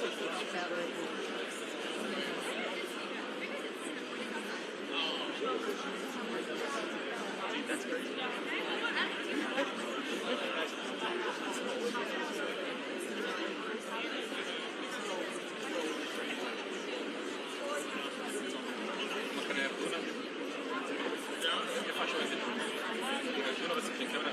That's crazy. Io faccio vedere uno che si chiama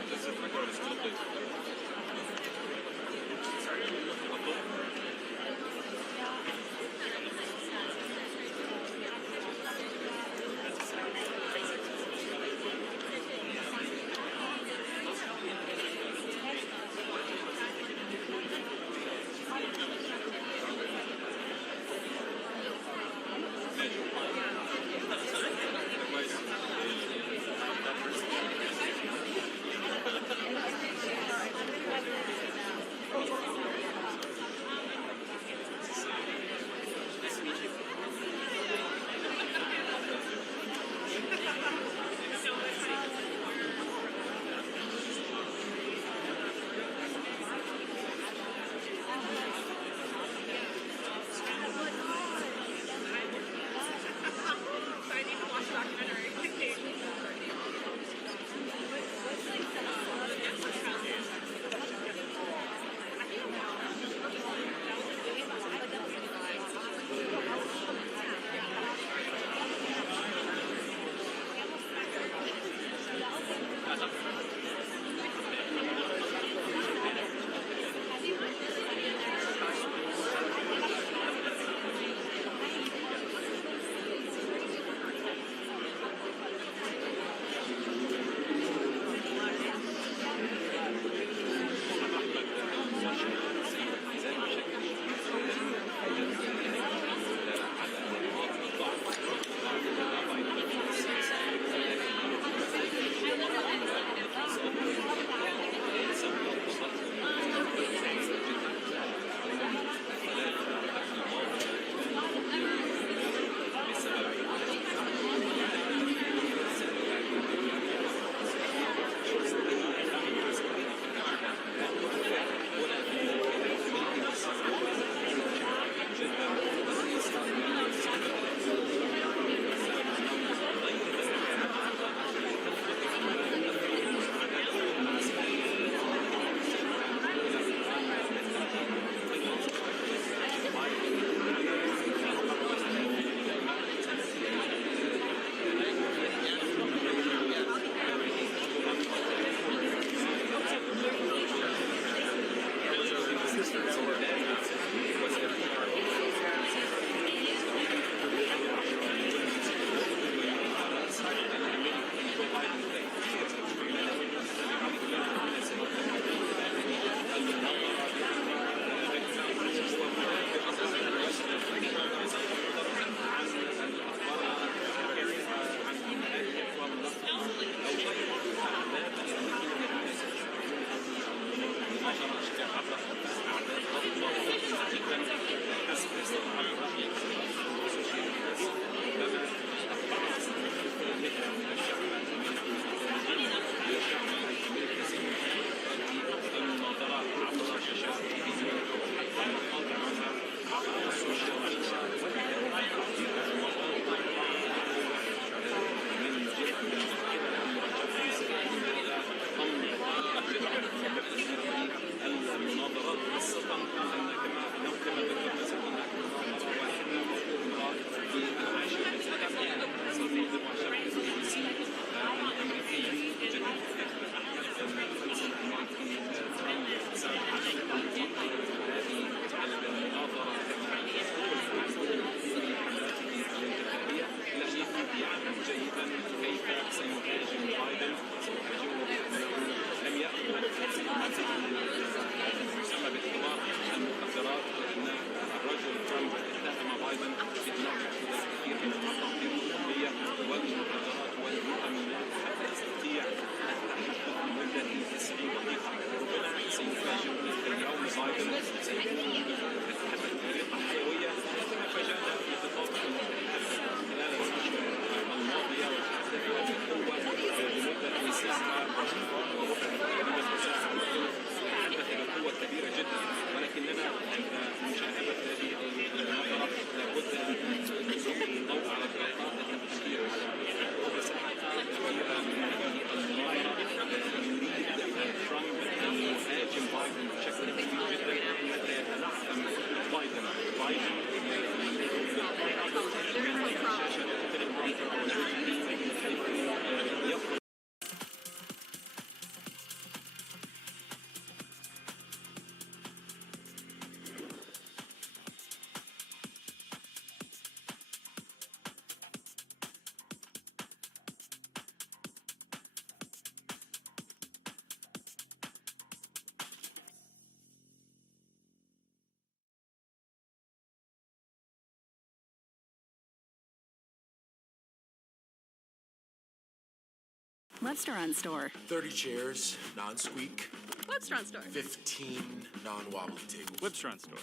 Restaurant store. 30 chairs, non-squeak. Restaurant store. 15 non-wobbly tables. Restaurant store.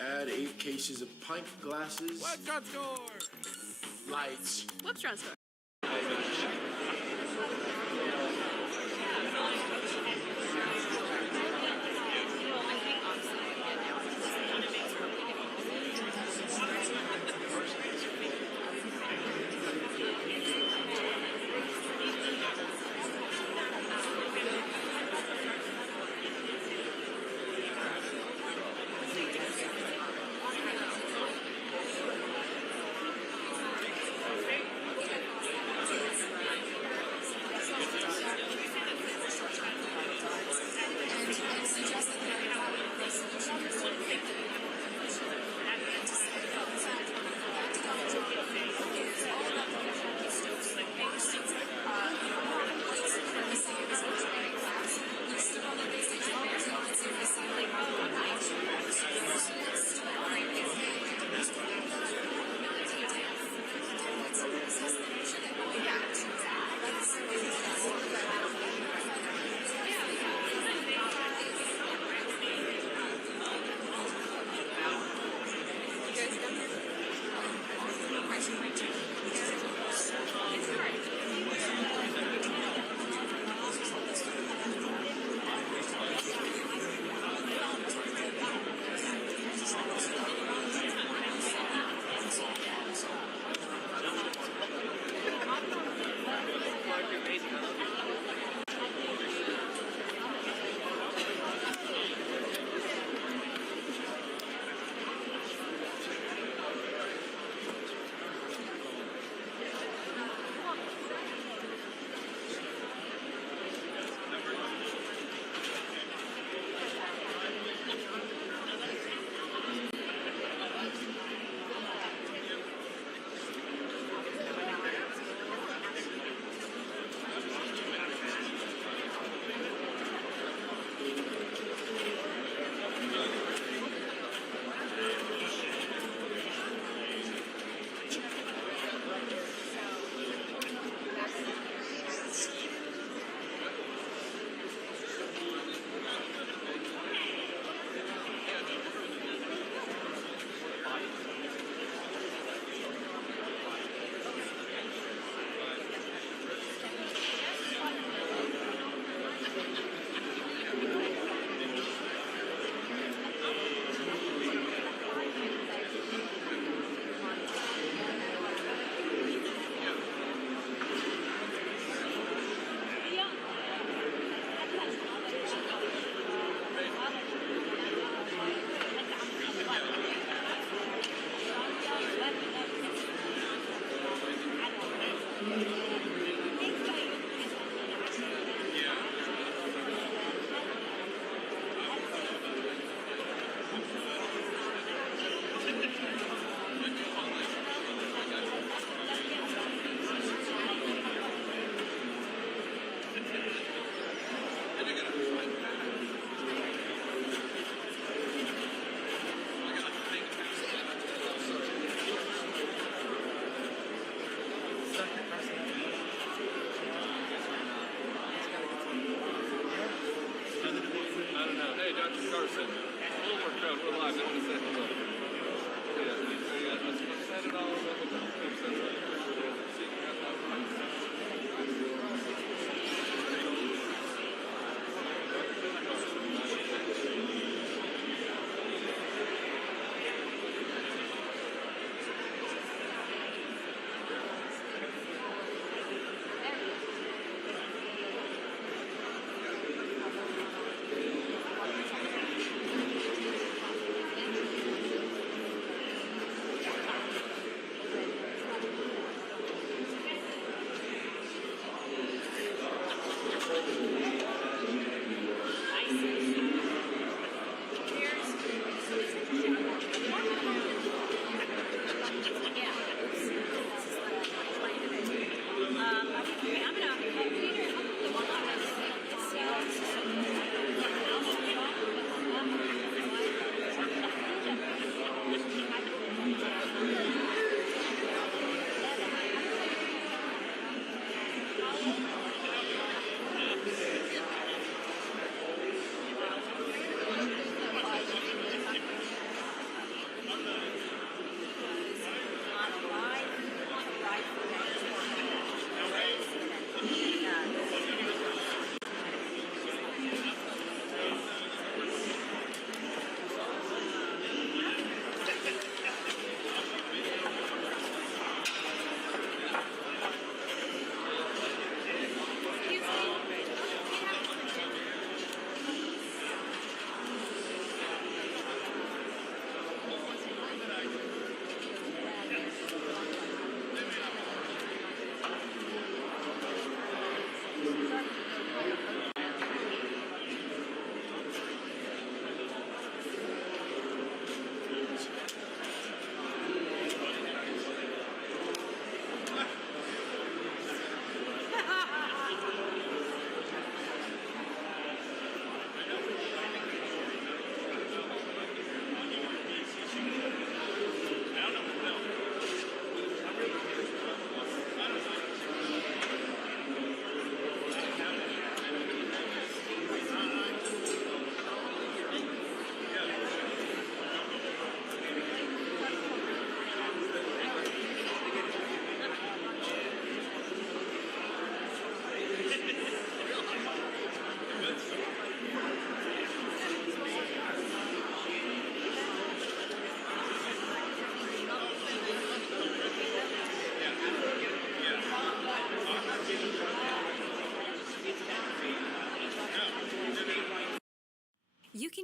Add 8 cases of pint glasses. Restaurant store. Lights. Restaurant store.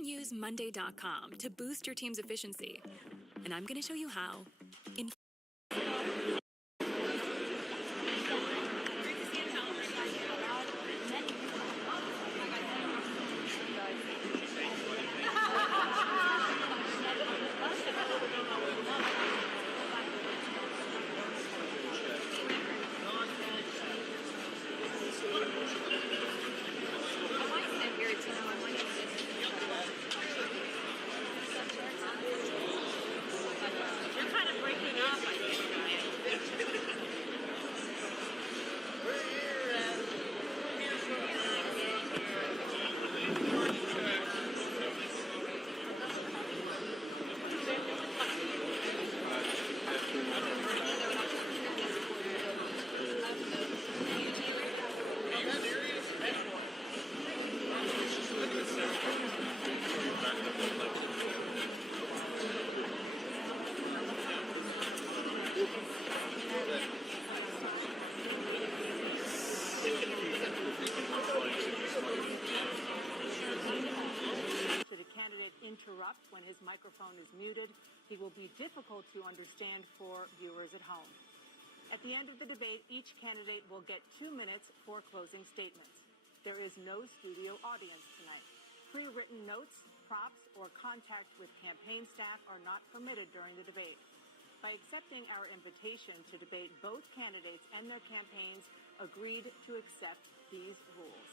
can use Monday.com to boost your team's efficiency. And I'm going to show you how in You're kind of breaking up, I think, Ryan. Should a candidate interrupt when his microphone is muted, he will be difficult to understand for viewers at home. At the end of the debate, each candidate will get 2 minutes for closing statements. There is no studio audience tonight. Pre-written notes, props, or contact with campaign staff are not permitted during the debate. By accepting our invitation to debate, both candidates and their campaigns agreed to accept these rules.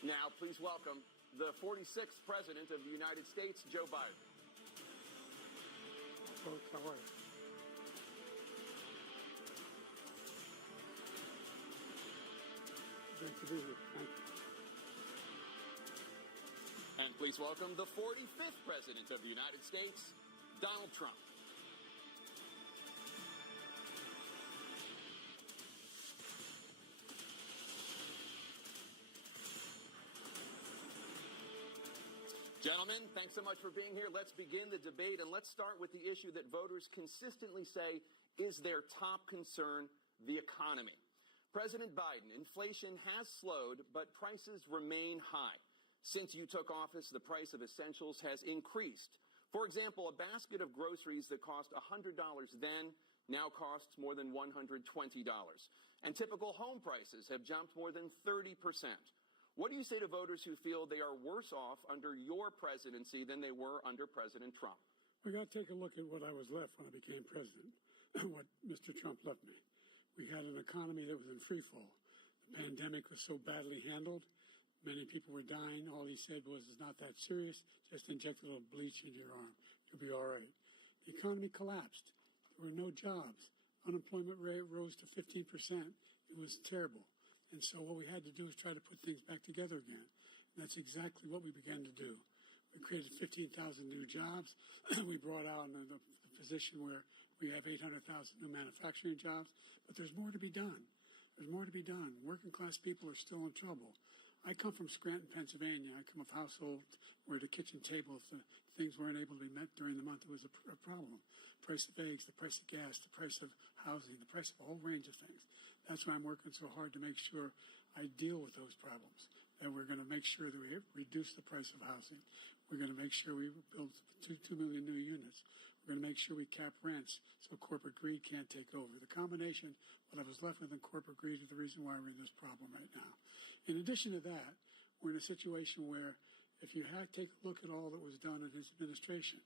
Now, please welcome the 46th President of the United States, Joe Biden. Folks, how are you? Great to be here. Thank you. And please welcome the 45th President of the United States, Donald Trump. Gentlemen, thanks so much for being here. Let's begin the debate, and let's start with the issue that voters consistently say is their top concern, the economy. President Biden, inflation has slowed, but prices remain high. Since you took office, the price of essentials has increased. For example, a basket of groceries that cost $100 then now costs more than $120. And typical home prices have jumped more than 30%. What do you say to voters who feel they are worse off under your presidency than they were under President Trump? We got to take a look at what I was left when I became president, what Mr. Trump left me. We had an economy that was in free fall. The pandemic was so badly handled. Many people were dying. All he said was, it's not that serious. Just inject a little bleach into your arm. You'll be all right. The economy collapsed. There were no jobs. Unemployment rate rose to 15%. It was terrible. And so what we had to do is try to put things back together again. And that's exactly what we began to do. We created 15,000 new jobs. We brought out the position where we have 800,000 new manufacturing jobs. But there's more to be done. There's more to be done. Working class people are still in trouble. I come from Scranton, Pennsylvania. I come of a household where the kitchen table, if the things weren't able to be met during the month, it was a problem. Price of eggs, the price of gas, the price of housing, the price of a whole range of things. That's why I'm working so hard to make sure I deal with those problems. And we're going to make sure that we reduce the price of housing. We're going to make sure we build 2 million new units. We're going to make sure we cap rents so corporate greed can't take over. The combination, what I was left with in corporate greed, is the reason why we're in this problem right now. In addition to that, we're in a situation where if you take a look at all that was done in his administration,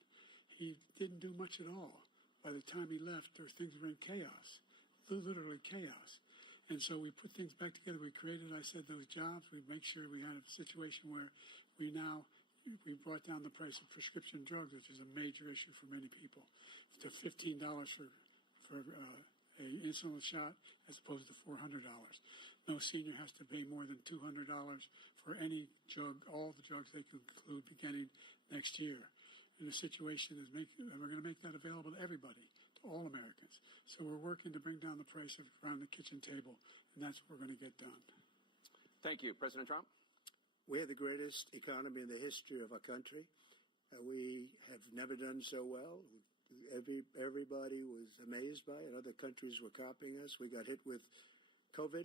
he didn't do much at all. By the time he left, things were in chaos, literally chaos. And so we put things back together. We created, I said, those jobs. We make sure we had a situation where we brought down the price of prescription drugs, which is a major issue for many people, to $15 for an insulin shot as opposed to $400. No senior has to pay more than $200 for any drug, all the drugs they can include beginning next year. And the situation is we're going to make that available to everybody, to all Americans. So we're working to bring down the price around the kitchen table, and that's what we're going to get done. Thank you. President Trump? We have the greatest economy in the history of our country. We have never done so well. Everybody was amazed by it. Other countries were copying us. We got hit with COVID,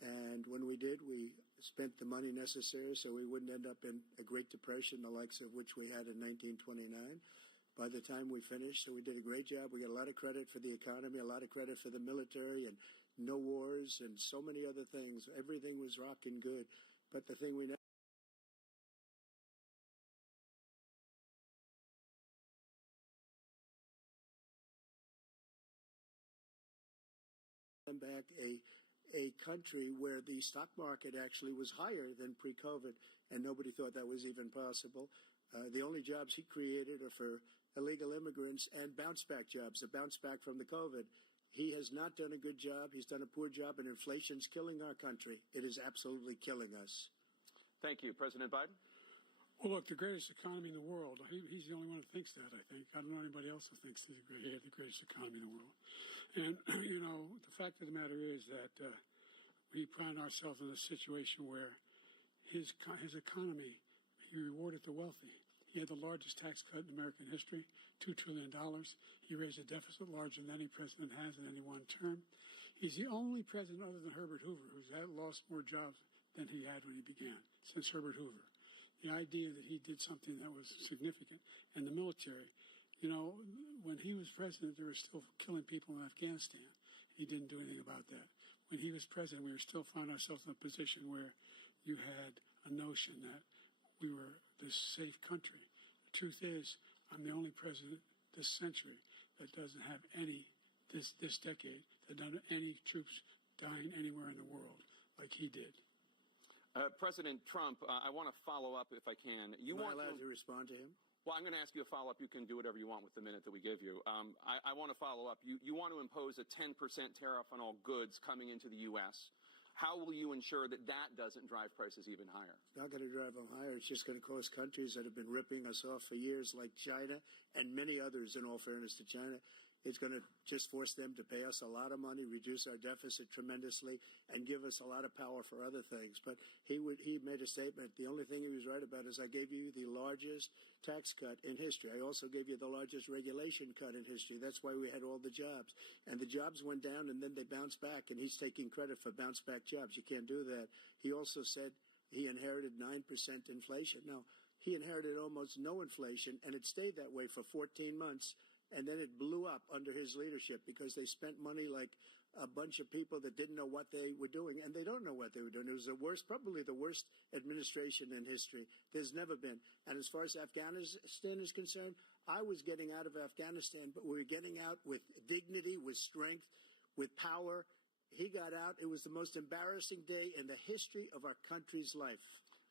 and when we did, we spent the money necessary so we wouldn't end up in a Great Depression, the likes of which we had in 1929. By the time we finished, so we did a great job. We got a lot of credit for the economy, a lot of credit for the military, and no wars, and so many other things. Everything was rocking good. But the thing we never back a country where the stock market actually was higher than pre-COVID, and nobody thought that was even possible. The only jobs he created are for illegal immigrants and bounce-back jobs, a bounce back from the COVID. He has not done a good job. He's done a poor job, and inflation's killing our country. It is absolutely killing us. Thank you. President Biden? Well, look, the greatest economy in the world, he's the only one who thinks that, I think. I don't know anybody else who thinks he had the greatest economy in the world. And, the fact of the matter is that we find ourselves in a situation where his economy, he rewarded the wealthy. He had the largest tax cut in American history, $2 trillion. He raised a deficit larger than any president has in any one term. He's the only president other than Herbert Hoover who's lost more jobs than he had when he began, since Herbert Hoover. The idea that he did something that was significant. And the military, when he was president, they were still killing people in Afghanistan. He didn't do anything about that. When he was president, we were still finding ourselves in a position where you had a notion that we were this safe country. The truth is, I'm the only president this century that doesn't have this decade, that doesn't have any troops dying anywhere in the world like he did. President Trump, I want to follow up if I can. Am I allowed to respond to him? Well, I'm going to ask you a follow-up. You can do whatever you want with the minute that we give you. I want to follow up. You want to impose a 10% tariff on all goods coming into the U.S. How will you ensure that doesn't drive prices even higher? It's not going to drive them higher. It's just going to cause countries that have been ripping us off for years, like China and many others, in all fairness to China. It's going to just force them to pay us a lot of money, reduce our deficit tremendously, and give us a lot of power for other things. But he made a statement. The only thing he was right about is I gave you the largest tax cut in history. I also gave you the largest regulation cut in history. That's why we had all the jobs. And the jobs went down, and then they bounced back, and he's taking credit for bounce-back jobs. You can't do that. He also said he inherited 9% inflation. No, he inherited almost no inflation, and it stayed that way for 14 months. And then it blew up under his leadership because they spent money like a bunch of people that didn't know what they were doing, and they don't know what they were doing. It was probably the worst administration in history. There's never been. And as far as Afghanistan is concerned, I was getting out of Afghanistan, but we were getting out with dignity, with strength, with power. He got out. It was the most embarrassing day in the history of our country's life.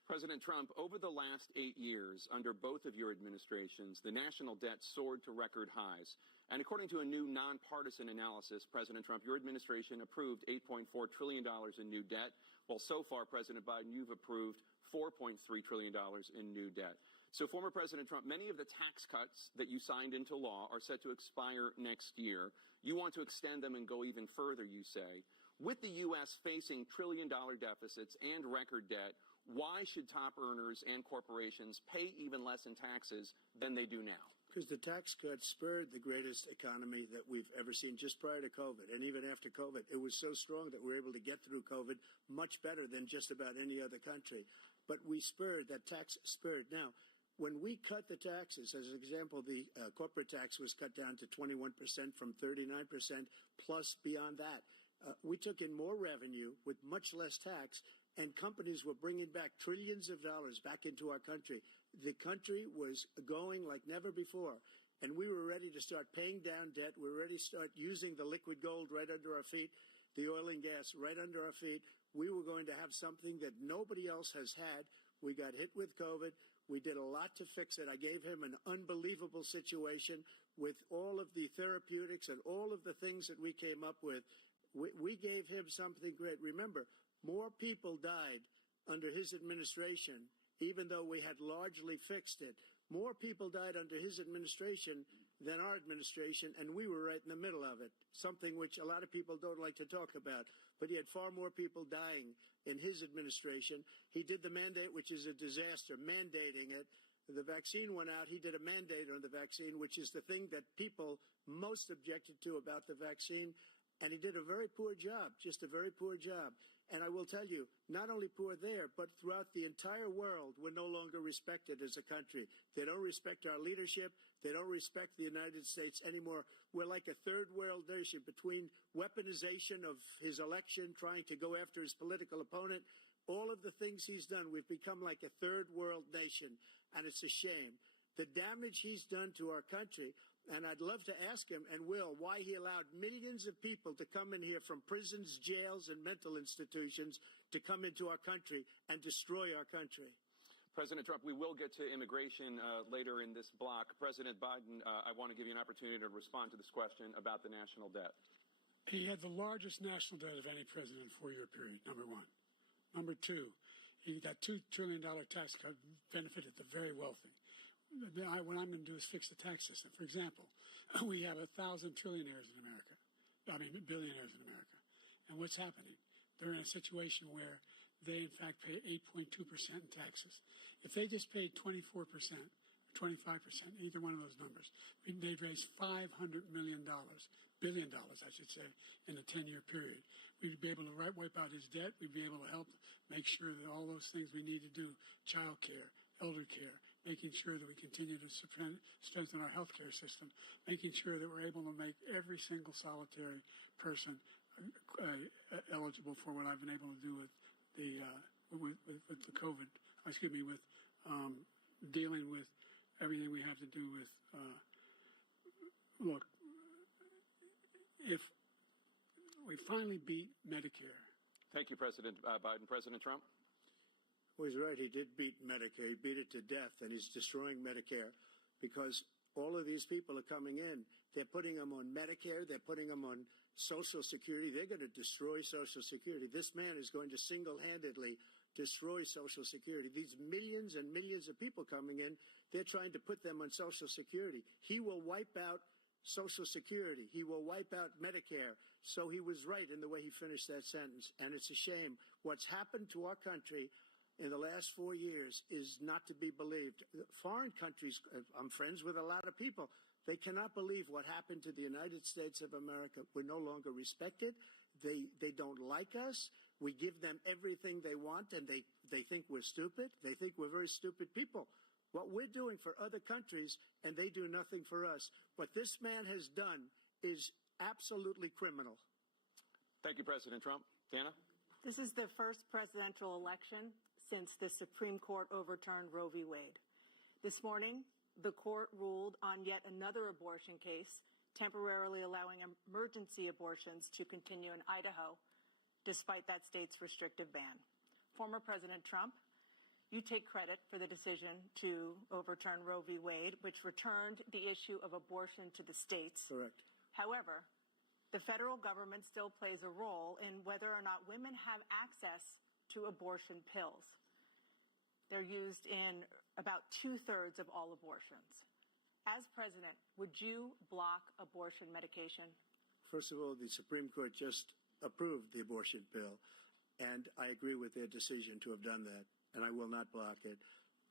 President Trump, over the last 8 years, under both of your administrations, the national debt soared to record highs. And according to a new nonpartisan analysis, President Trump, your administration approved $8.4 trillion in new debt, while so far, President Biden, you've approved $4.3 trillion in new debt. So, former President Trump, many of the tax cuts that you signed into law are set to expire next year. You want to extend them and go even further, you say. With the U.S. facing trillion-dollar deficits and record debt, why should top earners and corporations pay even less in taxes than they do now? Because the tax cuts spurred the greatest economy that we've ever seen just prior to COVID. And even after COVID, it was so strong that we were able to get through COVID much better than just about any other country. But that tax spurred. Now, when we cut the taxes, as an example, the corporate tax was cut down to 21% from 39%, plus beyond that. We took in more revenue with much less tax, and companies were bringing back trillions of dollars back into our country. The country was going like never before, and we were ready to start paying down debt. We were ready to start using the liquid gold right under our feet, the oil and gas right under our feet. We were going to have something that nobody else has had. We got hit with COVID. We did a lot to fix it. I gave him an unbelievable situation with all of the therapeutics and all of the things that we came up with. We gave him something great. Remember, more people died under his administration, even though we had largely fixed it. More people died under his administration than our administration, and we were right in the middle of it, something which a lot of people don't like to talk about. But he had far more people dying in his administration. He did the mandate, which is a disaster, mandating it. The vaccine went out. He did a mandate on the vaccine, which is the thing that people most objected to about the vaccine. And he did a very poor job, just a very poor job. And I will tell you, not only poor there, but throughout the entire world, we're no longer respected as a country. They don't respect our leadership. They don't respect the United States anymore. We're like a third world nation between weaponization of his election, trying to go after his political opponent, all of the things he's done. We've become like a third world nation, and it's a shame. The damage he's done to our country, and I'd love to ask him, and will, why he allowed millions of people to come in here from prisons, jails, and mental institutions to come into our country and destroy our country. President Trump, we will get to immigration later in this block. President Biden, I want to give you an opportunity to respond to this question about the national debt. He had the largest national debt of any president in a 4-year period, number one. Number two, that $2 trillion tax cut benefited the very wealthy. What I'm going to do is fix the tax system. For example, we have 1,000 trillionaires in America. Billionaires in America. And what's happening? They're in a situation where they, in fact, pay 8.2% in taxes. If they just paid 24%, 25%, either one of those numbers, they'd raise $500 billion, I should say, in a 10-year period. We'd be able to wipe out his debt. We'd be able to help make sure that all those things we need to do, child care, elder care, making sure that we continue to strengthen our health care system, making sure that we're able to make every single solitary person eligible for what I've been able to do with the COVID, with dealing with everything we have to do with, look, if we finally beat Medicare. Thank you, President Biden. President Trump? Well, he's right. He did beat Medicare. He beat it to death, and he's destroying Medicare because all of these people are coming in. They're putting them on Medicare. They're putting them on Social Security. They're going to destroy Social Security. This man is going to single-handedly destroy Social Security. These millions and millions of people coming in, they're trying to put them on Social Security. He will wipe out Social Security. He will wipe out Medicare. So he was right in the way he finished that sentence. And it's a shame. What's happened to our country in the last 4 years is not to be believed. Foreign countries, I'm friends with a lot of people, they cannot believe what happened to the United States of America. We're no longer respected. They don't like us. We give them everything they want, and they think we're stupid. They think we're very stupid people. What we're doing for other countries, and they do nothing for us. What this man has done is absolutely criminal. Thank you, President Trump. Dana? This is the first presidential election since the Supreme Court overturned Roe v. Wade. This morning, the court ruled on yet another abortion case, temporarily allowing emergency abortions to continue in Idaho, despite that state's restrictive ban. Former President Trump, you take credit for the decision to overturn Roe v. Wade, which returned the issue of abortion to the states. Correct. However, the federal government still plays a role in whether or not women have access to abortion pills. They're used in about 2/3 of all abortions. As president, would you block abortion medication? First of all, the Supreme Court just approved the abortion bill, and I agree with their decision to have done that, and I will not block it.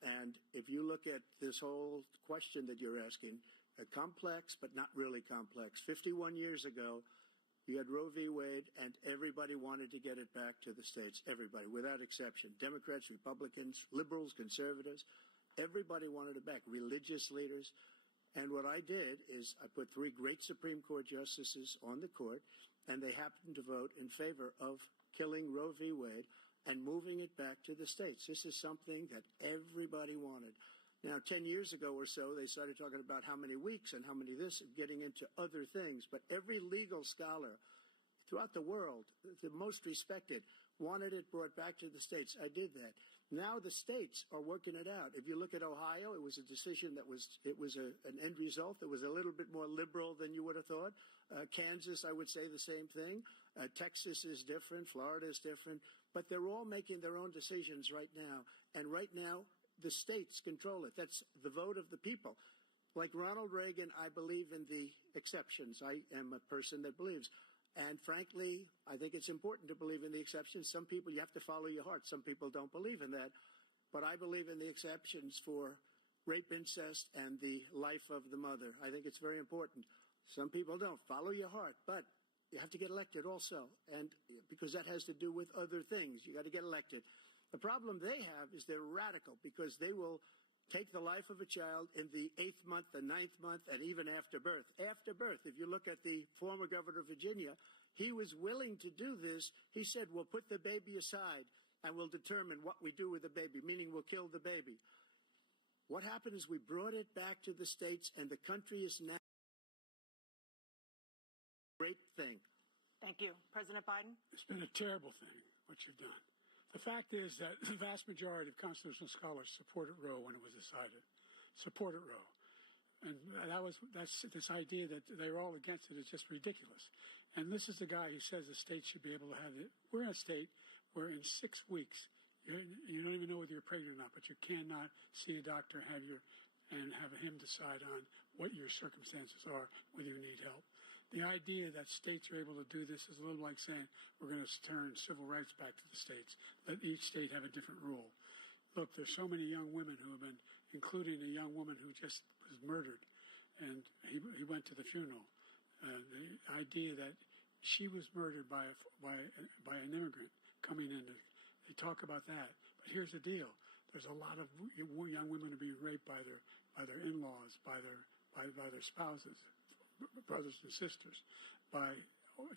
And if you look at this whole question that you're asking, complex but not really complex. 51 years ago, you had Roe v. Wade, and everybody wanted to get it back to the states. Everybody, without exception. Democrats, Republicans, liberals, conservatives. Everybody wanted it back. Religious leaders. And what I did is I put 3 great Supreme Court justices on the court, and they happened to vote in favor of killing Roe v. Wade and moving it back to the states. This is something that everybody wanted. Now, 10 years ago or so, they started talking about how many weeks and how many this, getting into other things. But every legal scholar throughout the world, the most respected, wanted it brought back to the states. I did that. Now the states are working it out. If you look at Ohio, it was a decision that an end result that was a little bit more liberal than you would have thought. Kansas, I would say the same thing. Texas is different. Florida is different. But they're all making their own decisions right now. And right now, the states control it. That's the vote of the people. Like Ronald Reagan, I believe in the exceptions. I am a person that believes. And frankly, I think it's important to believe in the exceptions. Some people, you have to follow your heart. Some people don't believe in that. But I believe in the exceptions for rape, incest, and the life of the mother. I think it's very important. Some people don't. Follow your heart. But you have to get elected also, and because that has to do with other things. You got to get elected. The problem they have is they're radical because they will take the life of a child in the 8th month, the 9th month, and even after birth. After birth, if you look at the former governor of Virginia, he was willing to do this. He said, we'll put the baby aside and we'll determine what we do with the baby, meaning we'll kill the baby. What happened is we brought it back to the states, and the country is now a great thing. Thank you. President Biden? It's been a terrible thing, what you've done. The fact is that the vast majority of constitutional scholars supported Roe when it was decided. Supported Roe. And that's this idea that they're all against it is just ridiculous. And this is the guy who says the state should be able to have it. We're in a state where in 6 weeks, you don't even know whether you're pregnant or not, but you cannot see a doctor and have him decide on what your circumstances are, whether you need help. The idea that states are able to do this is a little like saying we're going to turn civil rights back to the states. Let each state have a different rule. Look, there's so many young women who have been, including a young woman who just was murdered, and he went to the funeral. The idea that she was murdered by an immigrant coming in, they talk about that. But here's the deal: there's a lot of young women who are being raped by their in-laws, by their spouses, brothers and sisters,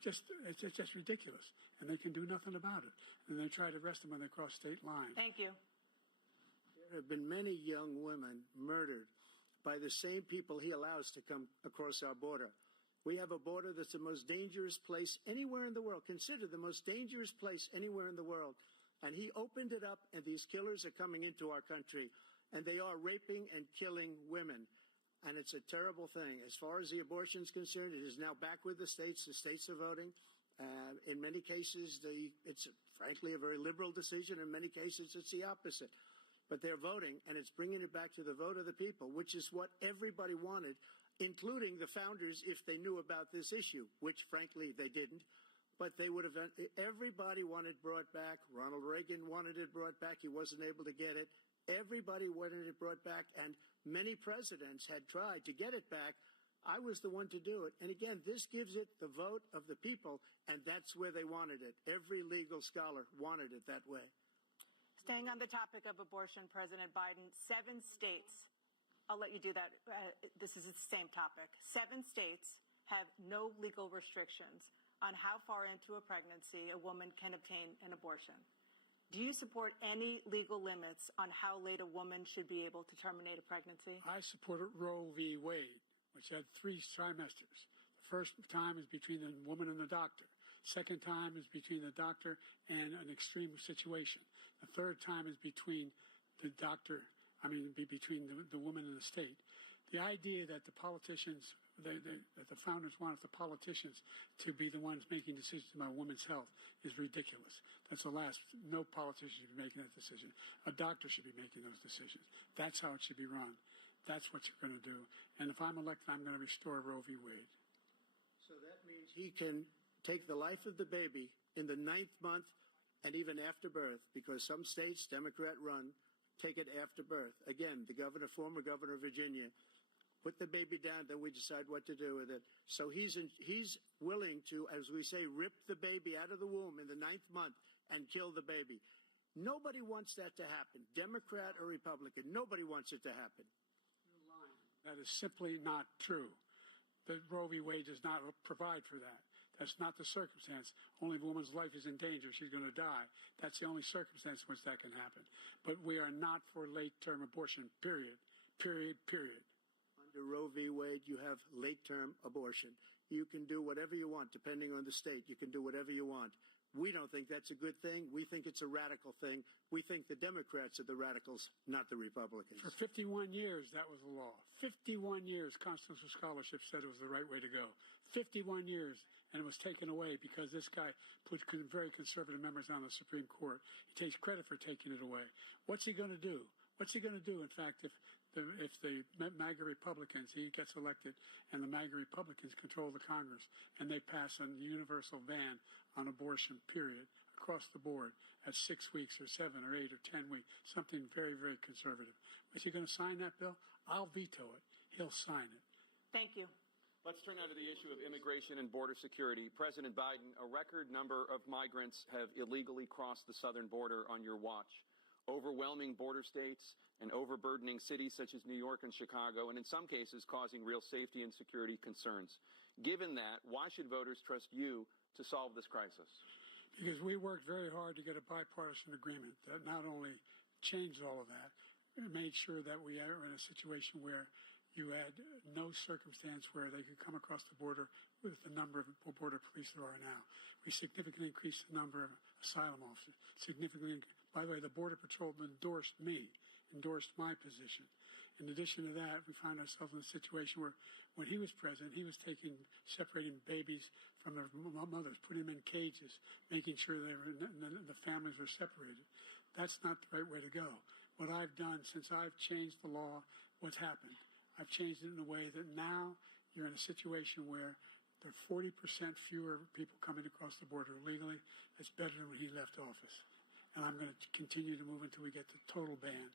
it's just ridiculous, and they can do nothing about it. And they try to arrest them when they cross state lines. Thank you. There have been many young women murdered by the same people he allows to come across our border. We have a border that's the most dangerous place anywhere in the world, considered the most dangerous place anywhere in the world. And he opened it up, and these killers are coming into our country, and they are raping and killing women. And it's a terrible thing. As far as the abortion is concerned, it is now back with the states. The states are voting. In many cases, it's frankly a very liberal decision. In many cases, it's the opposite. But they're voting, and it's bringing it back to the vote of the people, which is what everybody wanted, including the founders, if they knew about this issue, which frankly they didn't. But they would have. Everybody wanted brought back. Ronald Reagan wanted it brought back. He wasn't able to get it. Everybody wanted it brought back, and many presidents had tried to get it back. I was the one to do it. And again, this gives it the vote of the people, and that's where they wanted it. Every legal scholar wanted it that way. Staying on the topic of abortion, President Biden, 7 states, I'll let you do that. This is the same topic. 7 states have no legal restrictions on how far into a pregnancy a woman can obtain an abortion. Do you support any legal limits on how late a woman should be able to terminate a pregnancy? I supported Roe v. Wade, which had 3 trimesters. The first time is between the woman and the doctor. Second time is between the doctor and an extreme situation. The third time is between the doctor, between the woman and the state. The idea that the politicians, that the founders wanted the politicians to be the ones making decisions about women's health is ridiculous. That's the last. No politician should be making that decision. A doctor should be making those decisions. That's how it should be run. That's what you're going to do. And if I'm elected, I'm going to restore Roe v. Wade. So that means he can take the life of the baby in the 9th month and even after birth, because some states, Democrat run, take it after birth. Again, the former governor of Virginia, put the baby down, then we decide what to do with it. So he's willing to, as we say, rip the baby out of the womb in the 9th month and kill the baby. Nobody wants that to happen, Democrat or Republican. Nobody wants it to happen. You're lying. That is simply not true. The Roe v. Wade does not provide for that. That's not the circumstance. Only if a woman's life is in danger, she's going to die. That's the only circumstance in which that can happen. But we are not for late-term abortion, period. Period, period. Under Roe v. Wade, you have late-term abortion. You can do whatever you want, depending on the state. You can do whatever you want. We don't think that's a good thing. We think it's a radical thing. We think the Democrats are the radicals, not the Republicans. For 51 years, that was the law. 51 years, constitutional scholarship said it was the right way to go. 51 years, and it was taken away because this guy put very conservative members on the Supreme Court. He takes credit for taking it away. What's he going to do? What's he going to do, in fact, if the MAGA Republicans, he gets elected, and the MAGA Republicans control the Congress, and they pass a universal ban on abortion, period, across the board at 6 weeks or 7 or 8 or 10 weeks, something very, very conservative. Is he going to sign that bill? I'll veto it. He'll sign it. Thank you. Let's turn now to the issue of immigration and border security. President Biden, a record number of migrants have illegally crossed the southern border on your watch, overwhelming border states and overburdening cities such as New York and Chicago, and in some cases causing real safety and security concerns. Given that, why should voters trust you to solve this crisis? Because we worked very hard to get a bipartisan agreement that not only changed all of that, it made sure that we are in a situation where you had no circumstance where they could come across the border with the number of border police there are now. We significantly increased the number of asylum officers. By the way, the Border Patrol endorsed my position. In addition to that, we find ourselves in a situation where when he was president, he was separating babies from their mothers, putting them in cages, making sure the families were separated. That's not the right way to go. What I've done since I've changed the law, what's happened? I've changed it in a way that now you're in a situation where there are 40% fewer people coming across the border illegally. That's better than when he left office. And I'm going to continue to move until we get the total ban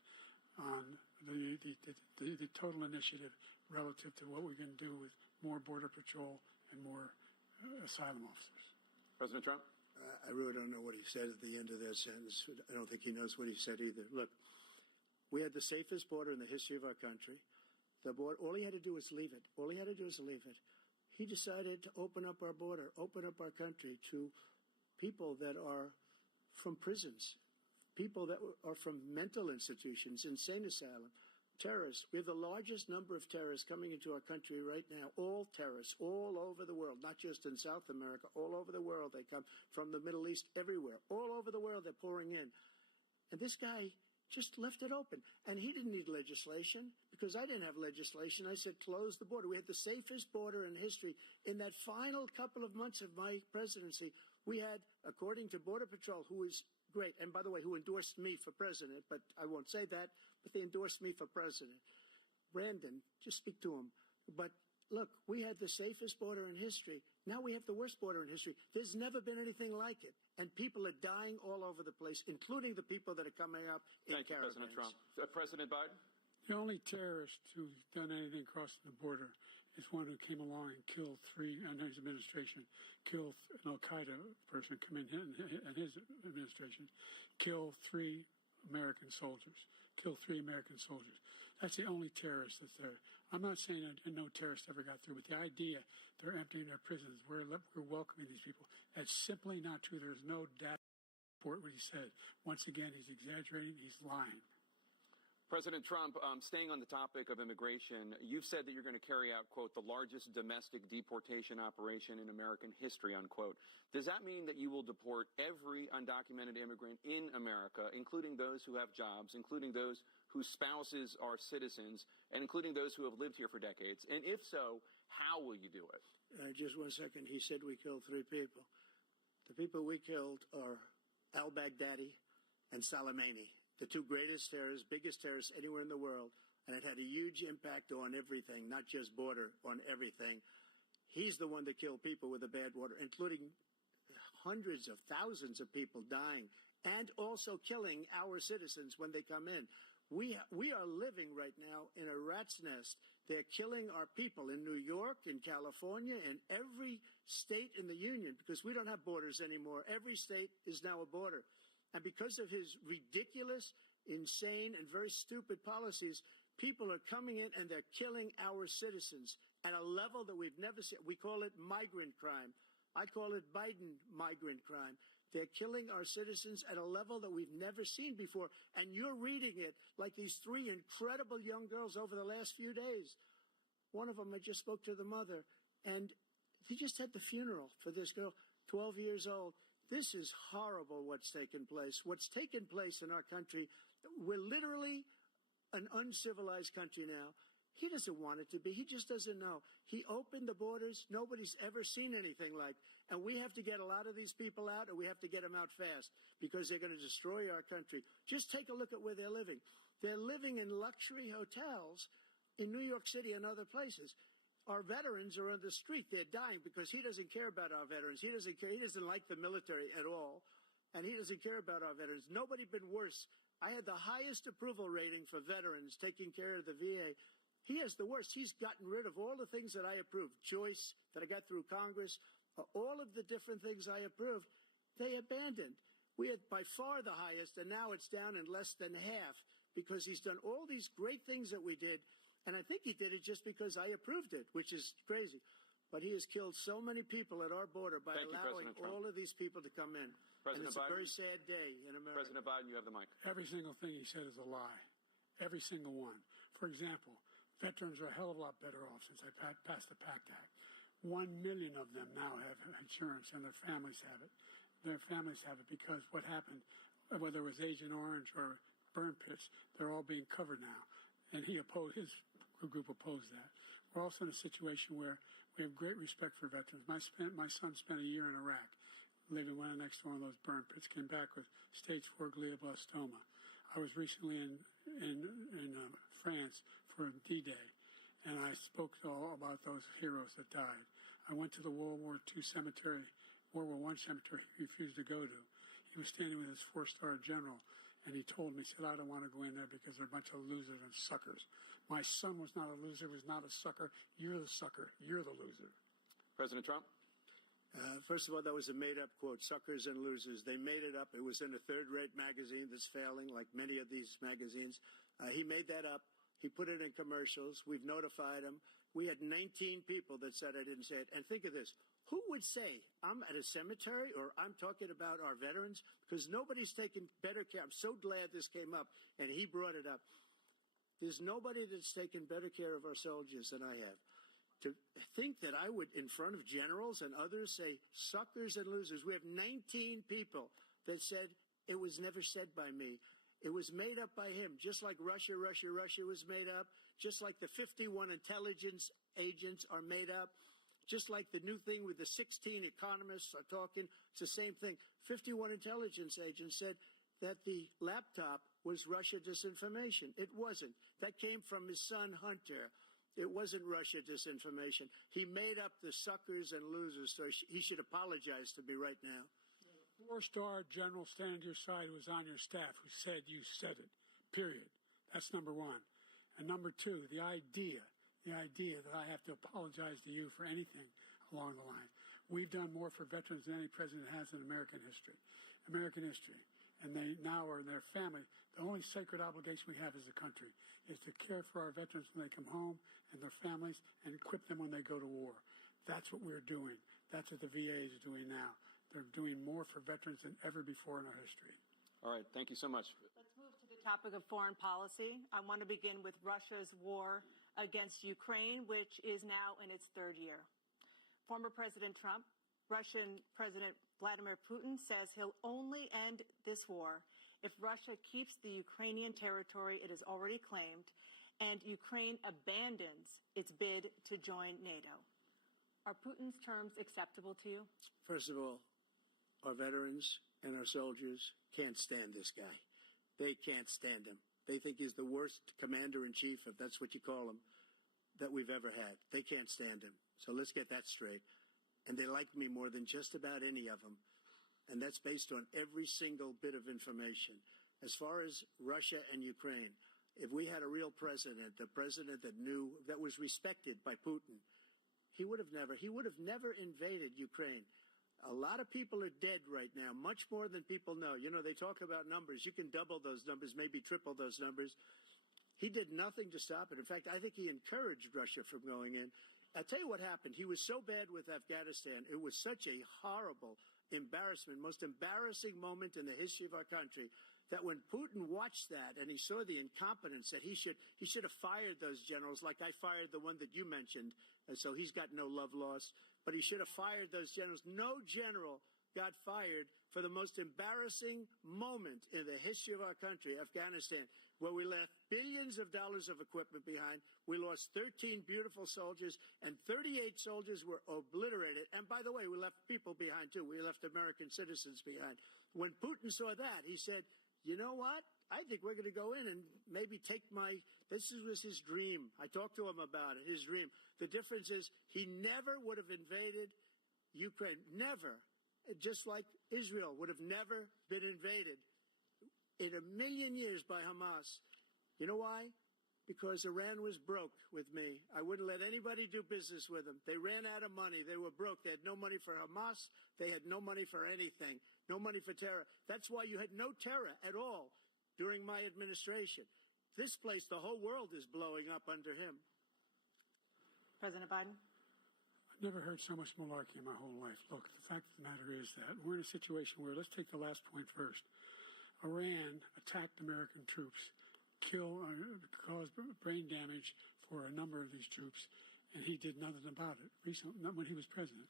on the total initiative relative to what we're going to do with more Border Patrol and more asylum officers. President Trump? I really don't know what he said at the end of that sentence. I don't think he knows what he said either. Look, we had the safest border in the history of our country. The border, all he had to do was leave it. All he had to do was leave it. He decided to open up our border, open up our country to people that are from prisons, people that are from mental institutions, insane asylum, terrorists. We have the largest number of terrorists coming into our country right now, all terrorists, all over the world, not just in South America, all over the world. They come from the Middle East, everywhere. All over the world, they're pouring in. And this guy just left it open. And he didn't need legislation because I didn't have legislation. I said, close the border. We had the safest border in history. In that final couple of months of my presidency, we had, according to Border Patrol, who is great, and by the way, who endorsed me for president, but I won't say that, but they endorsed me for president. Brandon, just speak to him. But look, we had the safest border in history. Now we have the worst border in history. There's never been anything like it. And people are dying all over the place, including the people that are coming up in caravans. Thank you, President Trump. President Biden? The only terrorist who's done anything crossing the border is one who came along and killed three, under his administration, killed an al-Qaeda person come in his administration, killed three American soldiers. That's the only terrorist that's there. I'm not saying that no terrorist ever got through, but the idea they're emptying their prisons, we're welcoming these people, that's simply not true. There's no data to support what he said. Once again, he's exaggerating, he's lying. President Trump, staying on the topic of immigration, you've said that you're going to carry out, quote, the largest domestic deportation operation in American history, unquote. Does that mean that you will deport every undocumented immigrant in America, including those who have jobs, including those whose spouses are citizens, and including those who have lived here for decades? And if so, how will you do it? Just 1 second. He said we killed three people. The people we killed are al-Baghdadi and Soleimani, the two greatest terrorists, biggest terrorists anywhere in the world. And it had a huge impact on everything, not just border, on everything. He's the one that killed people with the bad water, including hundreds of thousands of people dying and also killing our citizens when they come in. We are living right now in a rat's nest. They're killing our people in New York, in California, in every state in the union, because we don't have borders anymore. Every state is now a border. And because of his ridiculous, insane, and very stupid policies, people are coming in and they're killing our citizens at a level that we've never seen. We call it migrant crime. I call it Biden migrant crime. They're killing our citizens at a level that we've never seen before. And you're reading it like these three incredible young girls over the last few days. One of them, I just spoke to the mother, and they just had the funeral for this girl, 12 years old. This is horrible what's taken place. What's taken place in our country, we're literally an uncivilized country now. He doesn't want it to be. He just doesn't know. He opened the borders. Nobody's ever seen anything like. And we have to get a lot of these people out, or we have to get them out fast, because they're going to destroy our country. Just take a look at where they're living. They're living in luxury hotels in New York City and other places. Our veterans are on the street. They're dying because he doesn't care about our veterans. He doesn't care. He doesn't like the military at all. And he doesn't care about our veterans. Nobody been worse. I had the highest approval rating for veterans taking care of the VA He has the worst. He's gotten rid of all the things that I approved, choice that I got through Congress, all of the different things I approved, they abandoned. We had by far the highest, and now it's down in less than half because he's done all these great things that we did. And I think he did it just because I approved it, which is crazy. But he has killed so many people at our border by allowing all of these people to come in. And it's a very sad day in America. President Biden, you have the mic. Every single thing he said is a lie. Every single one. For example, veterans are a hell of a lot better off since I passed the PACT Act. 1 million of them now have insurance, and their families have it. Their families have it because what happened, whether it was Agent Orange or burn pits, they're all being covered now. And his group opposed that. We're also in a situation where we have great respect for veterans. My son spent a year in Iraq, living right next to one of those burn pits, came back with stage 4 glioblastoma. I was recently in France for D-Day, and I spoke all about those heroes that died. I went to the World War I cemetery he refused to go to. He was standing with his 4-star general, and he told me, he said, I don't want to go in there because they're a bunch of losers and suckers. My son was not a loser, was not a sucker. You're the sucker. You're the loser. President Trump? First of all, that was a made-up quote, suckers and losers. They made it up. It was in a third-rate magazine that's failing, like many of these magazines. He made that up. He put it in commercials. We've notified him. We had 19 people that said I didn't say it. And think of this. Who would say I'm at a cemetery or I'm talking about our veterans? Because nobody's taken better care. I'm so glad this came up, and he brought it up. There's nobody that's taken better care of our soldiers than I have. To think that I would, in front of generals and others, say suckers and losers. We have 19 people that said it was never said by me. It was made up by him, just like Russia was made up, just like the 51 intelligence agents are made up, just like the new thing with the 16 economists are talking. It's the same thing. 51 intelligence agents said that the laptop was Russia disinformation. It wasn't. That came from his son, Hunter. It wasn't Russia disinformation. He made up the suckers and losers, so he should apologize to me right now. 4-star general standing to your side who was on your staff who said you said it, period. That's number one. And number two, the idea that I have to apologize to you for anything along the line. We've done more for veterans than any president has in American history. And they now are in their family. The only sacred obligation we have as a country is to care for our veterans when they come home and their families and equip them when they go to war. That's what we're doing. That's what the VA is doing now. They're doing more for veterans than ever before in our history. All right. Thank you so much. Let's move to the topic of foreign policy. I want to begin with Russia's war against Ukraine, which is now in its 3rd year. Former President Trump, Russian President Vladimir Putin says he'll only end this war if Russia keeps the Ukrainian territory it has already claimed and Ukraine abandons its bid to join NATO. Are Putin's terms acceptable to you? First of all, our veterans and our soldiers can't stand this guy. They can't stand him. They think he's the worst commander-in-chief, if that's what you call him, that we've ever had. They can't stand him. So let's get that straight. And they like me more than just about any of them. And that's based on every single bit of information. As far as Russia and Ukraine, if we had a real president, a president that knew, that was respected by Putin, he would have never invaded Ukraine. A lot of people are dead right now, much more than people know. You know, they talk about numbers. You can double those numbers, maybe triple those numbers. He did nothing to stop it. In fact, I think he encouraged Russia from going in. I'll tell you what happened. He was so bad with Afghanistan. It was such a horrible embarrassment, most embarrassing moment in the history of our country, that when Putin watched that and he saw the incompetence, that he should have fired those generals, like I fired the one that you mentioned, and so he's got no love lost. But he should have fired those generals. No general got fired for the most embarrassing moment in the history of our country, Afghanistan, where we left billions of dollars of equipment behind. We lost 13 beautiful soldiers, and 38 soldiers were obliterated. And by the way, we left people behind, too. We left American citizens behind. When Putin saw that, he said, you know what? I think we're going to go in and maybe take this was his dream. I talked to him about it, his dream. The difference is he never would have invaded Ukraine. Never. Just like Israel would have never been invaded in a million years by Hamas. You know why? Because Iran was broke with me. I wouldn't let anybody do business with them. They ran out of money. They were broke. They had no money for Hamas. They had no money for anything. No money for terror. That's why you had no terror at all during my administration. This place, the whole world is blowing up under him. President Biden? I've never heard so much malarkey in my whole life. Look, the fact of the matter is that we're in a situation where, let's take the last point first. Iran attacked American troops, caused brain damage for a number of these troops, and he did nothing about it. Recently, not when he was president.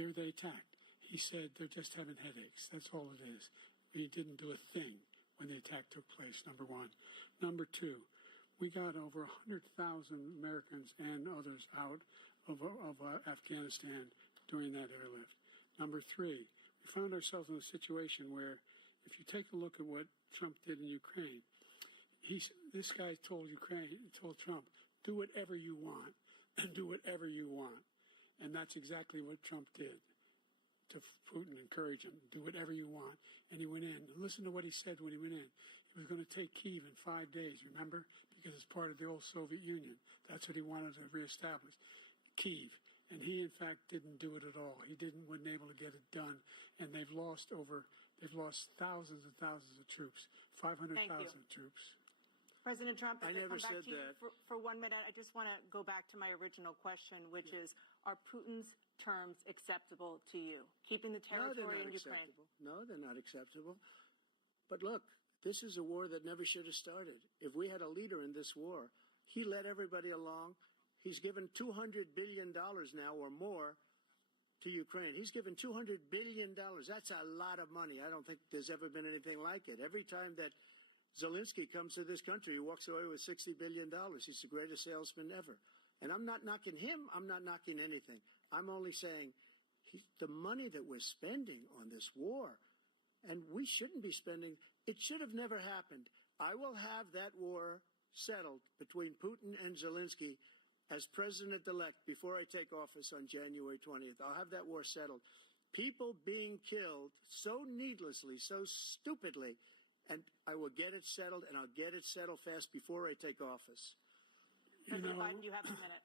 They attacked. He said they're just having headaches. That's all it is. He didn't do a thing when the attack took place, number one. Number two, we got over 100,000 Americans and others out of Afghanistan during that airlift. Number three, we found ourselves in a situation where, if you take a look at what Trump did in Ukraine, this guy told Trump, do whatever you want, and do whatever you want. And that's exactly what Trump did to Putin, encourage him, do whatever you want. And he went in. Listen to what he said when he went in. He was going to take Kyiv in 5 days, remember? Because it's part of the old Soviet Union. That's what he wanted to reestablish, Kyiv. And he, in fact, didn't do it at all. He wasn't able to get it done. And they've lost thousands and thousands of troops, 500,000 troops. President Trump, I never said that. For 1 minute, I just want to go back to my original question, which is, are Putin's terms acceptable to you? Keeping the territory in Ukraine? No, they're not acceptable. But look, this is a war that never should have started. If we had a leader in this war, he led everybody along. He's given $200 billion now or more to Ukraine. He's given $200 billion. That's a lot of money. I don't think there's ever been anything like it. Every time that Zelensky comes to this country, he walks away with $60 billion. He's the greatest salesman ever. And I'm not knocking him. I'm not knocking anything. I'm only saying the money that we're spending on this war, and we shouldn't be spending, it should have never happened. I will have that war settled between Putin and Zelensky as president-elect before I take office on January 20th. I'll have that war settled. People being killed so needlessly, so stupidly, and I will get it settled, and I'll get it settled fast before I take office. President Biden, you have a minute.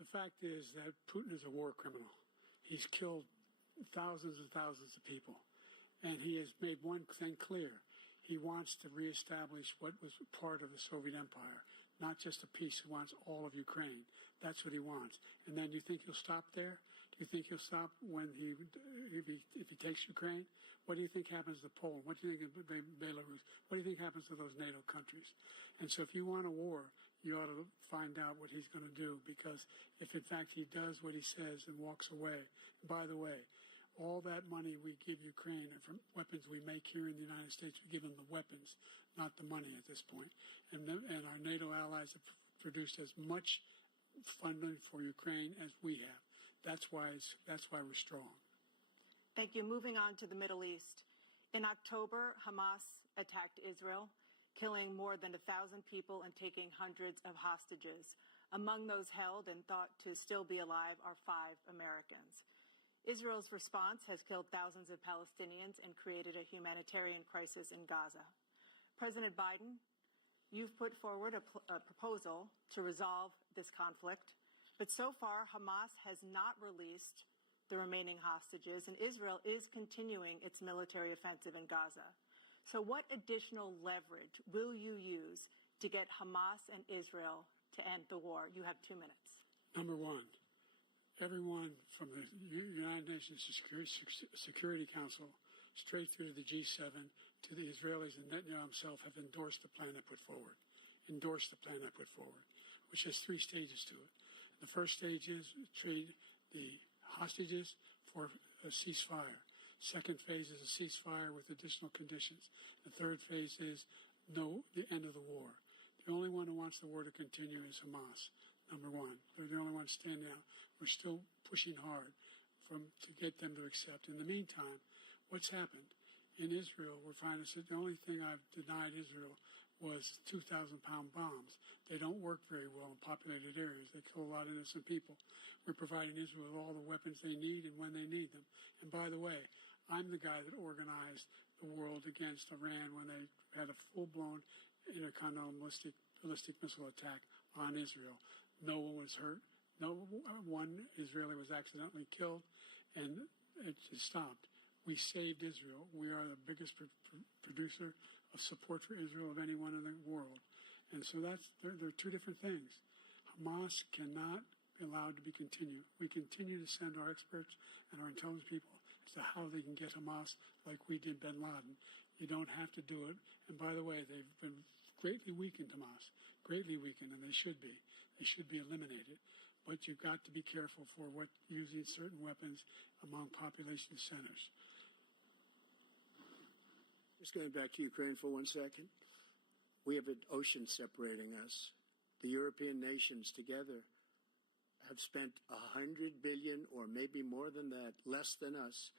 The fact is that Putin is a war criminal. He's killed thousands and thousands of people. And he has made one thing clear. He wants to reestablish what was part of the Soviet Empire, not just a piece. He wants all of Ukraine. That's what he wants. And then you think he'll stop there? Do you think he'll stop when if he takes Ukraine? What do you think happens to Poland? What do you think of Belarus? What do you think happens to those NATO countries? And so if you want a war, you ought to find out what he's going to do, because if in fact he does what he says and walks away, by the way, all that money we give Ukraine are from weapons we make here in the United States. We give them the weapons, not the money at this point. And our NATO allies have produced as much funding for Ukraine as we have. That's why we're strong. Thank you. Moving on to the Middle East. In October, Hamas attacked Israel, killing more than 1,000 people and taking hundreds of hostages. Among those held and thought to still be alive are 5 Americans. Israel's response has killed thousands of Palestinians and created a humanitarian crisis in Gaza. President Biden, you've put forward a proposal to resolve this conflict, but so far Hamas has not released the remaining hostages, and Israel is continuing its military offensive in Gaza. So what additional leverage will you use to get Hamas and Israel to end the war? You have 2 minutes. Number one, everyone from the United Nations Security Council straight through to the G7 to the Israelis and Netanyahu himself have endorsed the plan I put forward, which has 3 stages to it. The first stage is trade the hostages for a ceasefire. Second phase is a ceasefire with additional conditions. The third phase is the end of the war. The only one who wants the war to continue is Hamas, number one. They're the only ones standing out. We're still pushing hard to get them to accept. In the meantime, what's happened? In Israel, we're finding that the only thing I've denied Israel was 2,000-pound bombs. They don't work very well in populated areas. They kill a lot of innocent people. We're providing Israel with all the weapons they need and when they need them. And by the way, I'm the guy that organized the world against Iran when they had a full-blown intercontinental ballistic ballistic missile attack on Israel. No one was hurt. No one Israeli was accidentally killed, and it just stopped. We saved Israel. We are the biggest producer of support for Israel of anyone in the world. And so there are two different things. Hamas cannot be allowed to be continued. We continue to send our experts and our intelligence people as to how they can get Hamas like we did bin Laden. You don't have to do it. And by the way, they've been greatly weakened, Hamas, greatly weakened, and they should be. They should be eliminated. But you've got to be careful for using certain weapons among population centers. Just going back to Ukraine for 1 second. We have an ocean separating us. The European nations together have spent $100 billion, or maybe more than that, less than us.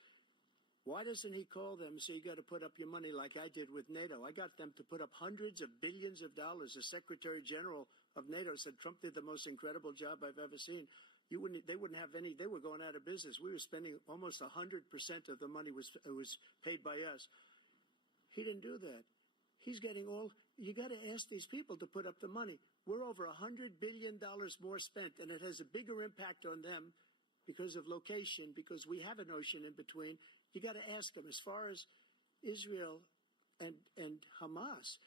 Why doesn't he call them and say, you got to put up your money like I did with NATO? I got them to put up hundreds of billions of dollars. The Secretary General of NATO said Trump did the most incredible job I've ever seen. They wouldn't have any. They were going out of business. We were spending almost 100% of the money was paid by us. He didn't do that. He's getting all. You got to ask these people to put up the money. We're over $100 billion more spent, and it has a bigger impact on them because of location, because we have an ocean in between. You got to ask them. As far as Israel and Hamas,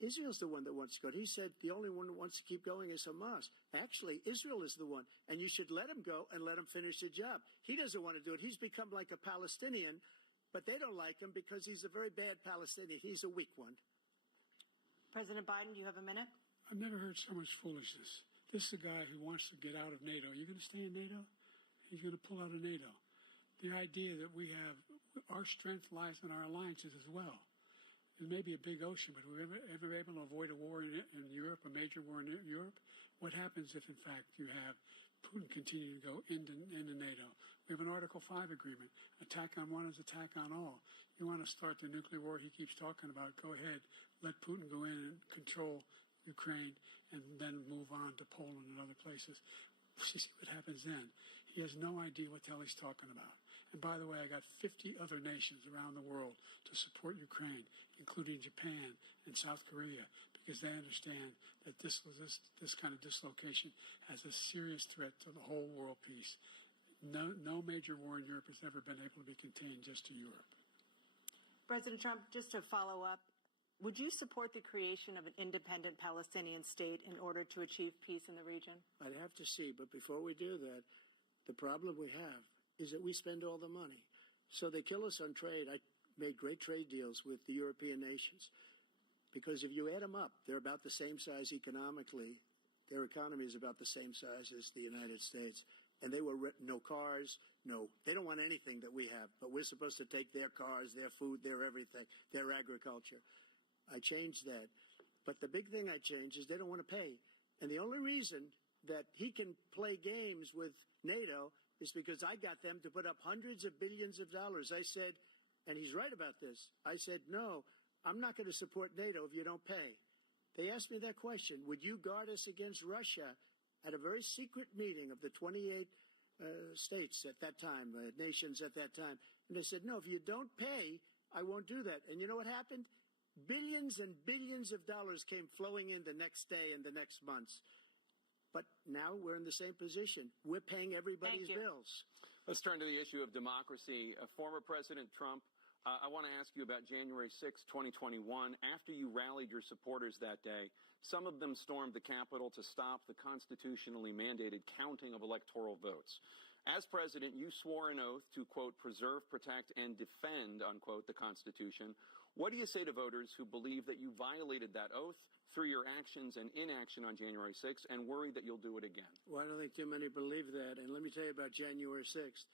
Israel's the one that wants to go. He said the only one that wants to keep going is Hamas. Actually, Israel is the one, and you should let him go and let him finish the job. He doesn't want to do it. He's become like a Palestinian, but they don't like him because he's a very bad Palestinian. He's a weak one. President Biden, you have a minute. I've never heard so much foolishness. This is a guy who wants to get out of NATO. You're going to stay in NATO? He's going to pull out of NATO. The idea that we have, our strength lies in our alliances as well. It may be a big ocean, but we're ever able to avoid a war in Europe, a major war in Europe? What happens if, in fact, you have Putin continue to go into NATO? We have an Article 5 agreement. Attack on one is attack on all. You want to start the nuclear war he keeps talking about, go ahead. Let Putin go in and control Ukraine and then move on to Poland and other places. See what happens then. He has no idea what the hell he's talking about. And by the way, I got 50 other nations around the world to support Ukraine, including Japan and South Korea, because they understand that this kind of dislocation has a serious threat to the whole world peace. No major war in Europe has ever been able to be contained just to Europe. President Trump, just to follow up, would you support the creation of an independent Palestinian state in order to achieve peace in the region? I'd have to see, but before we do that, the problem we have is that we spend all the money. So they kill us on trade. I made great trade deals with the European nations because if you add them up, they're about the same size economically. Their economy is about the same size as the United States. And they were no cars, they don't want anything that we have, but we're supposed to take their cars, their food, their everything, their agriculture. I changed that. But the big thing I changed is they don't want to pay. And the only reason that he can play games with NATO is because I got them to put up hundreds of billions of dollars. I said, and he's right about this, I said, no, I'm not going to support NATO if you don't pay. They asked me that question, would you guard us against Russia, at a very secret meeting of the 28 states at that time, nations at that time. And they said, no, if you don't pay, I won't do that. And you know what happened? Billions and billions of dollars came flowing in the next day and the next months. But now we're in the same position. We're paying everybody's bills. Let's turn to the issue of democracy. Former President Trump, I want to ask you about January 6, 2021. After you rallied your supporters that day, some of them stormed the Capitol to stop the constitutionally mandated counting of electoral votes. As president, you swore an oath to, quote, preserve, protect, and defend, unquote, the Constitution. What do you say to voters who believe that you violated that oath through your actions and inaction on January 6th and worry that you'll do it again? Well, I don't think too many believe that. And let me tell you about January 6th.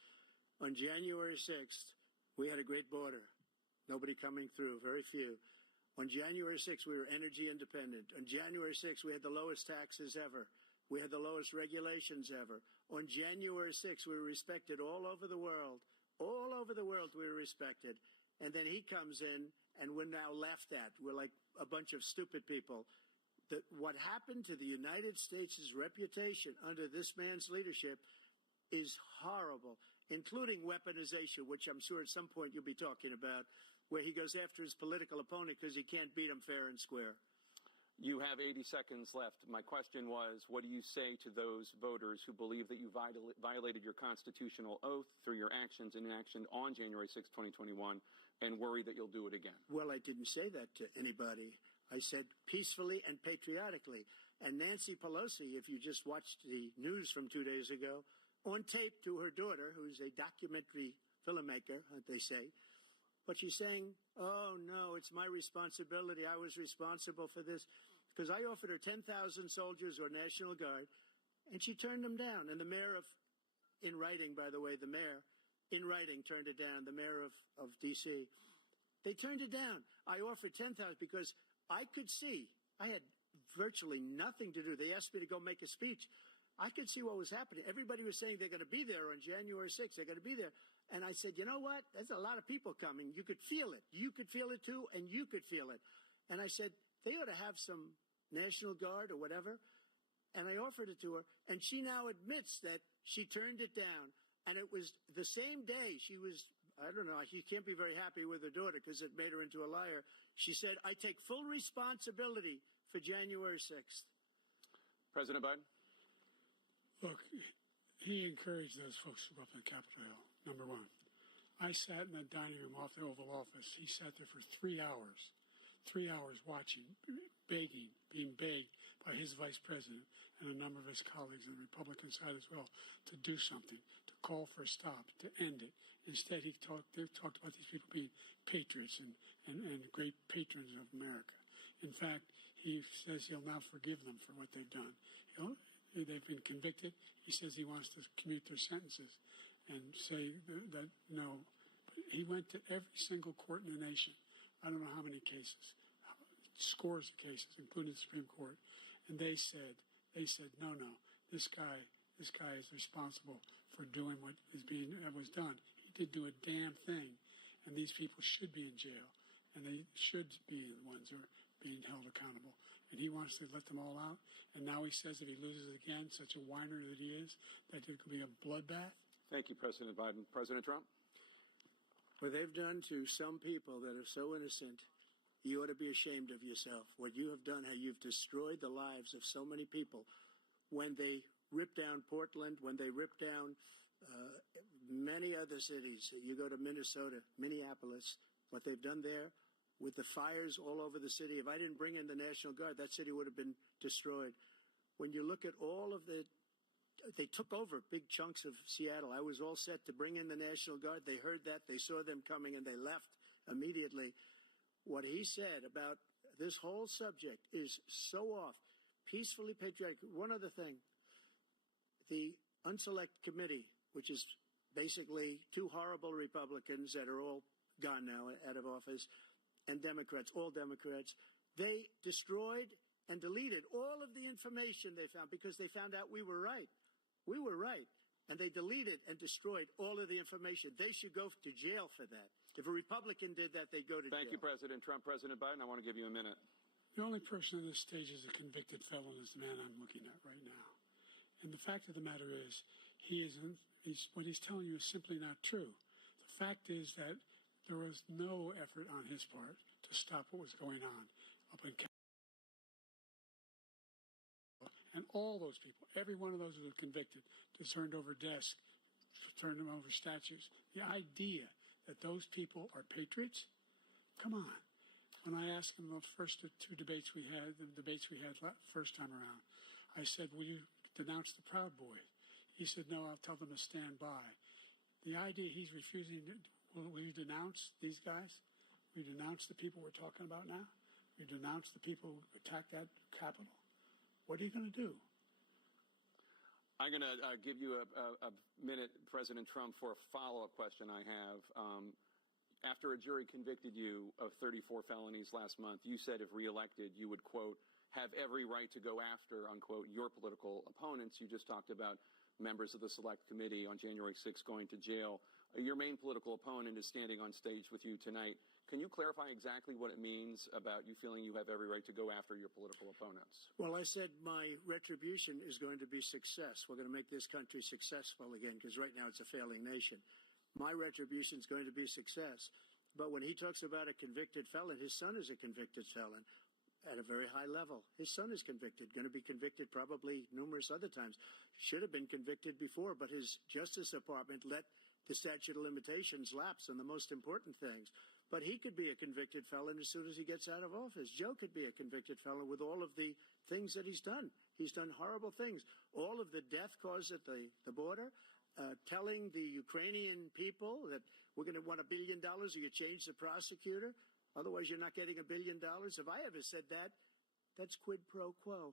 On January 6th, we had a great border. Nobody coming through, very few. On January 6th, we were energy independent. On January 6th, we had the lowest taxes ever. We had the lowest regulations ever. On January 6th, we were respected all over the world. All over the world, we were respected. And then he comes in, and we're now laughed at. We're like a bunch of stupid people. What happened to the United States' reputation under this man's leadership is horrible, including weaponization, which I'm sure at some point you'll be talking about, where he goes after his political opponent because he can't beat him fair and square. You have 80 seconds left. My question was, what do you say to those voters who believe that you violated your constitutional oath through your actions and inaction on January 6, 2021, and worry that you'll do it again? Well, I didn't say that to anybody. I said peacefully and patriotically. And Nancy Pelosi, if you just watched the news from 2 days ago, on tape to her daughter, who's a documentary filmmaker, they say, but she's saying, oh, no, it's my responsibility. I was responsible for this. Because I offered her 10,000 soldiers or National Guard, and she turned them down. And the mayor in writing, by the way, the mayor in writing turned it down, the mayor of D.C. They turned it down. I offered 10,000 because I could see, I had virtually nothing to do. They asked me to go make a speech. I could see what was happening. Everybody was saying they're going to be there on January 6th. They're going to be there. And I said, you know what? There's a lot of people coming. You could feel it. You could feel it too, and you could feel it. And I said, they ought to have some National Guard or whatever. And I offered it to her. And she now admits that she turned it down. And it was the same day she was, I don't know, she can't be very happy with her daughter because it made her into a liar. She said, I take full responsibility for January 6th. President Biden? Look, he encouraged those folks to go up on Capitol Hill, number one. I sat in that dining room off the Oval Office. He sat there for 3 hours watching, begging, being begged by his vice president and a number of his colleagues on the Republican side as well to do something, to call for a stop, to end it. Instead, they talked about these people being patriots and great patrons of America. In fact, he says he'll now forgive them for what they've done. They've been convicted. He says he wants to commute their sentences and say that no. But he went to every single court in the nation. I don't know how many cases, scores of cases, including the Supreme Court. And they said, no, this guy is responsible for doing what was done. He didn't do a damn thing. And these people should be in jail. And they should be the ones who are being held accountable. And he wants to let them all out. And now he says if he loses again, such a whiner that he is, that it could be a bloodbath. Thank you, President Biden. President Trump? What they've done to some people that are so innocent, you ought to be ashamed of yourself. What you have done, how you've destroyed the lives of so many people. When they ripped down Portland, when they ripped down many other cities, you go to Minnesota, Minneapolis, what they've done there, with the fires all over the city. If I didn't bring in the National Guard, that city would have been destroyed. When you look at all of they took over big chunks of Seattle. I was all set to bring in the National Guard. They heard that. They saw them coming, and they left immediately. What he said about this whole subject is so off. Peacefully patriotic. One other thing. The Unselect Committee, which is basically two horrible Republicans that are all gone now out of office, and Democrats, all Democrats, they destroyed and deleted all of the information they found because they found out we were right. We were right. And they deleted and destroyed all of the information. They should go to jail for that. If a Republican did that, they'd go to jail. Thank you, President Trump. President Biden, I want to give you a minute. The only person on this stage is a convicted felon is the man I'm looking at right now. And the fact of the matter is, what he's telling you is simply not true. The fact is that there was no effort on his part to stop what was going on up in Canada. And all those people, every one of those who were convicted, turned over desks, turned them over statues. The idea that those people are patriots? Come on. When I asked him the first two debates we had, first time around, I said, will you denounce the Proud Boys? He said, no, I'll tell them to stand by. The idea he's refusing to, will you denounce these guys? Will you denounce the people we're talking about now? Will you denounce the people who attacked that Capitol? What are you going to do? I'm going to give you a minute, President Trump, for a follow-up question I have. After a jury convicted you of 34 felonies last month, you said if reelected, you would, quote, have every right to go after, unquote, your political opponents. You just talked about members of the Select Committee on January 6th going to jail. Your main political opponent is standing on stage with you tonight. Can you clarify exactly what it means about you feeling you have every right to go after your political opponents? Well, I said my retribution is going to be success. We're going to make this country successful again, because right now it's a failing nation. My retribution is going to be success. But when he talks about a convicted felon, his son is a convicted felon. at a very high level. His son is convicted, going to be convicted probably numerous other times. Should have been convicted before, but his Justice Department let the statute of limitations lapse on the most important things. But he could be a convicted felon as soon as he gets out of office. Joe could be a convicted felon with all of the things that he's done. He's done horrible things. All of the death caused at the border, telling the Ukrainian people that we're going to want $1 billion or you change the prosecutor. Otherwise, you're not getting $1 billion. If I ever said that, that's quid pro quo.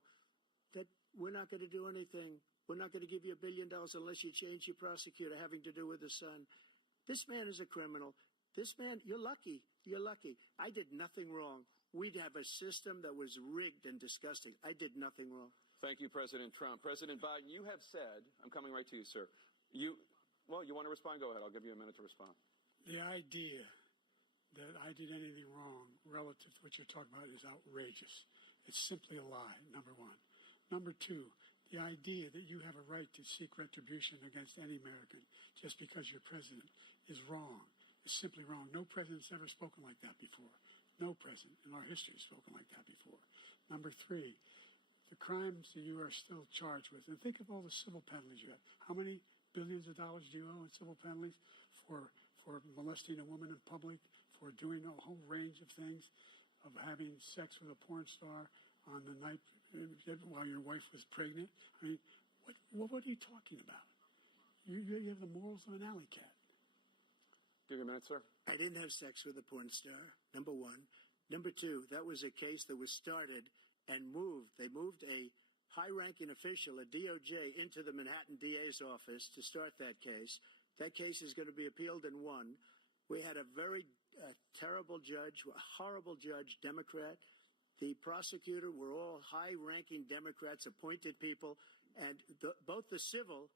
That we're not going to do anything. We're not going to give you $1 billion unless you change your prosecutor having to do with the son. This man is a criminal. This man, you're lucky. You're lucky. I did nothing wrong. We'd have a system that was rigged and disgusting. I did nothing wrong. Thank you, President Trump. President Biden, you have said, I'm coming right to you, sir. You want to respond? Go ahead. I'll give you a minute to respond. The idea that I did anything wrong relative to what you're talking about is outrageous. It's simply a lie, number one. Number two, the idea that you have a right to seek retribution against any American just because you're president is wrong. It's simply wrong. No president's ever spoken like that before. No president in our history has spoken like that before. Number three, the crimes that you are still charged with. And think of all the civil penalties you have. How many billions of dollars do you owe in civil penalties for molesting a woman in public, for doing a whole range of things, of having sex with a porn star on the night while your wife was pregnant? I mean, what are you talking about? You have the morals of an alley cat. Give you a minute, sir. I didn't have sex with a porn star, number one. Number two, that was a case that was started and moved. They moved a high-ranking official, a DOJ, into the Manhattan DA's office to start that case. That case is going to be appealed and won. We had a very terrible judge, a horrible judge, Democrat. The prosecutor were all high-ranking Democrats, appointed people, and both the civil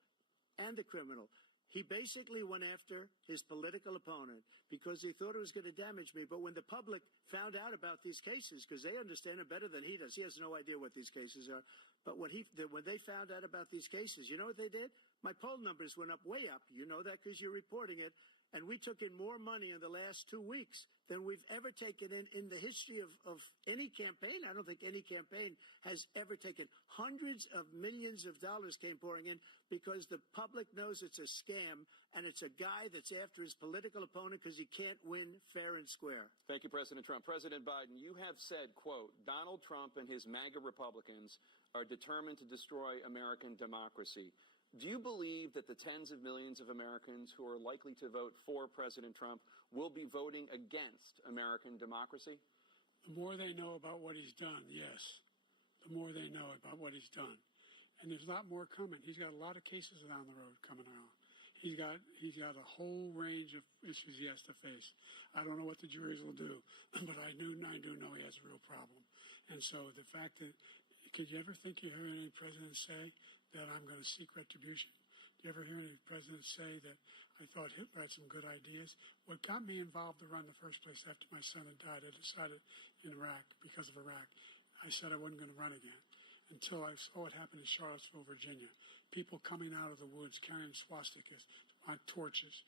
and the criminal. He basically went after his political opponent because he thought it was going to damage me. But when the public found out about these cases, because they understand it better than he does, he has no idea what these cases are. But when they found out about these cases, you know what they did? My poll numbers went up, way up. You know that because you're reporting it. And we took in more money in the last 2 weeks than we've ever taken in the history of any campaign. I don't think any campaign has ever taken. Hundreds of millions of dollars came pouring in because the public knows it's a scam and it's a guy that's after his political opponent because he can't win fair and square. Thank you, President Trump. President Biden, you have said, quote, Donald Trump and his MAGA Republicans are determined to destroy American democracy. Do you believe that the tens of millions of Americans who are likely to vote for President Trump will be voting against American democracy? The more they know about what he's done, yes. The more they know about what he's done. And there's a lot more coming. He's got a lot of cases down the road coming around. He's got a whole range of issues he has to face. I don't know what the juries will do, but I do know he has a real problem. And so the fact that, could you ever think you heard any president say that I'm going to seek retribution? Do you ever hear any president say that I thought Hitler had some good ideas? What got me involved to run in the first place after my son had died, I decided in Iraq, because of Iraq, I said I wasn't going to run again until I saw what happened in Charlottesville, Virginia. People coming out of the woods carrying swastikas on torches,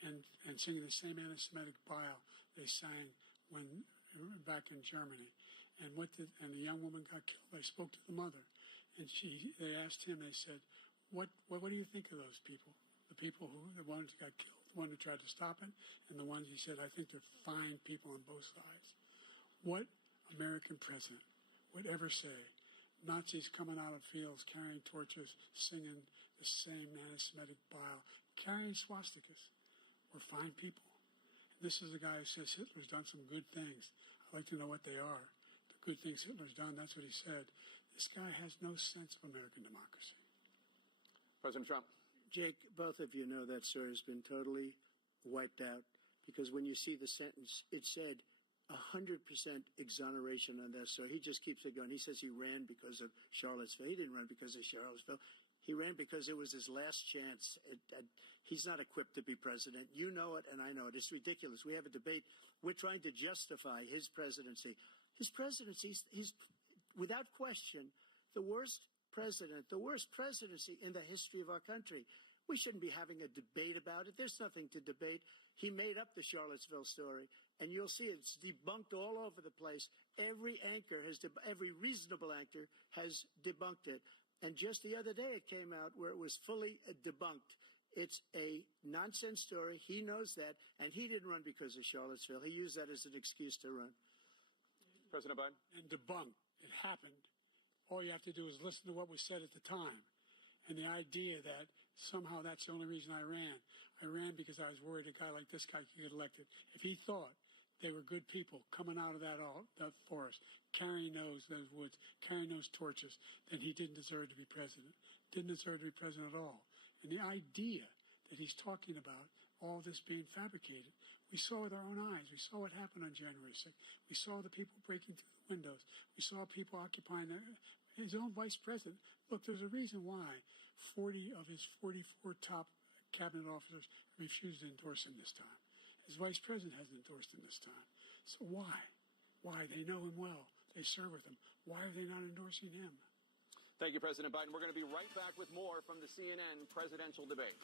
and singing the same anti-Semitic bile they sang when back in Germany. And the young woman got killed. I spoke to the mother, and they asked him. They said, "What do you think of those people? The people the ones who got killed, the one who tried to stop it, and the ones," he said, "I think they're fine people on both sides." What American president would ever say Nazis coming out of fields carrying torches, singing the same anti-Semitic bile, carrying swastikas were fine people? And this is a guy who says Hitler's done some good things. I'd like to know what they are. Good things Hitler's done, that's what he said. This guy has no sense of American democracy. President Trump. Jake, both of you know that story has been totally wiped out because when you see the sentence, it said 100% exoneration on this. So he just keeps it going. He says he ran because of Charlottesville. He didn't run because of Charlottesville. He ran because it was his last chance. He's not equipped to be president. You know it, and I know it. It's ridiculous. We have a debate. We're trying to justify his presidency. His presidency is, without question, the worst presidency in the history of our country. We shouldn't be having a debate about it. There's nothing to debate. He made up the Charlottesville story, and you'll see it's debunked all over the place. Every reasonable anchor has debunked it. And just the other day it came out where it was fully debunked. It's a nonsense story. He knows that, and he didn't run because of Charlottesville. He used that as an excuse to run. President Biden? And debunked. It happened. All you have to do is listen to what was said at the time. And the idea that somehow that's the only reason I ran because I was worried a guy like this guy could get elected. If he thought they were good people coming out of that forest, carrying those woods, carrying those torches, then he didn't deserve to be president. Didn't deserve to be president at all. And the idea that he's talking about all this being fabricated, we saw with our own eyes. We saw what happened on January 6th. We saw the people breaking through the windows. We saw people occupying his own vice president. Look, there's a reason why 40 of his 44 top cabinet officers refused to endorse him this time. His vice president hasn't endorsed him this time. So why? Why? They know him well. They serve with him. Why are they not endorsing him? Thank you, President Biden. We're going to be right back with more from the CNN presidential debate.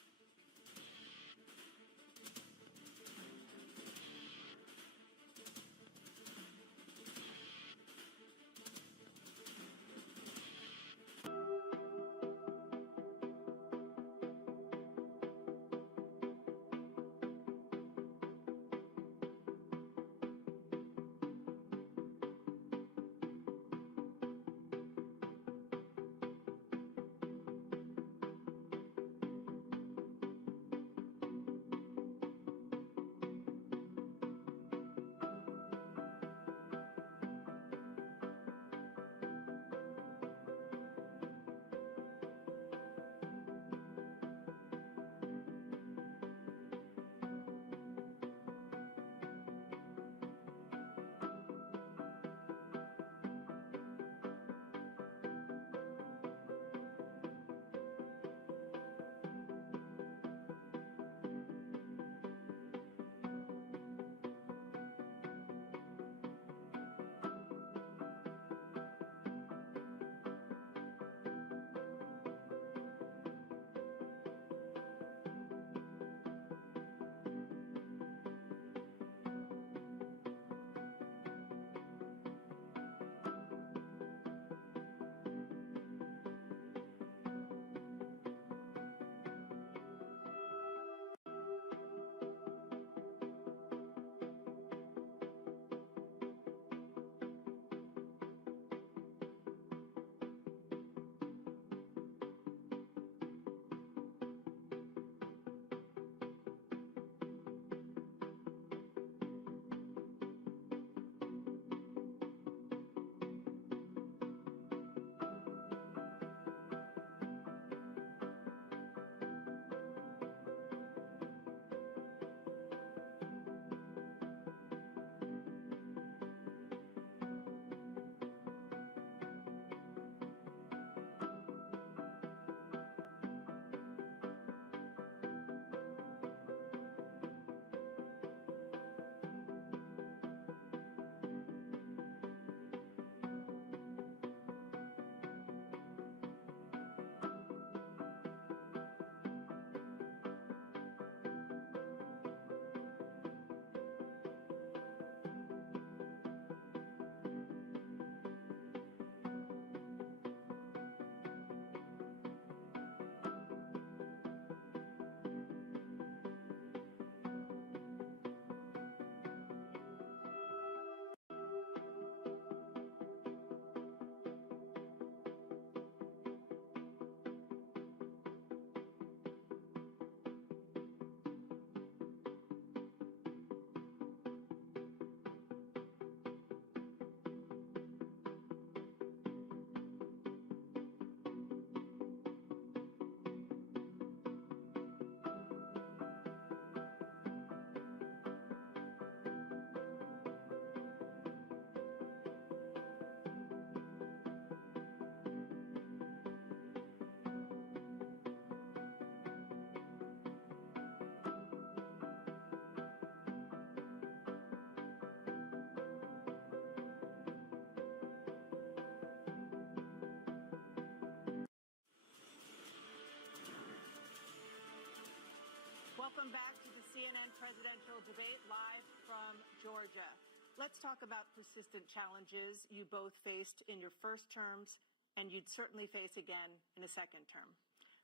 CNN presidential debate live from Georgia. Let's talk about persistent challenges you both faced in your first terms and you'd certainly face again in a second term.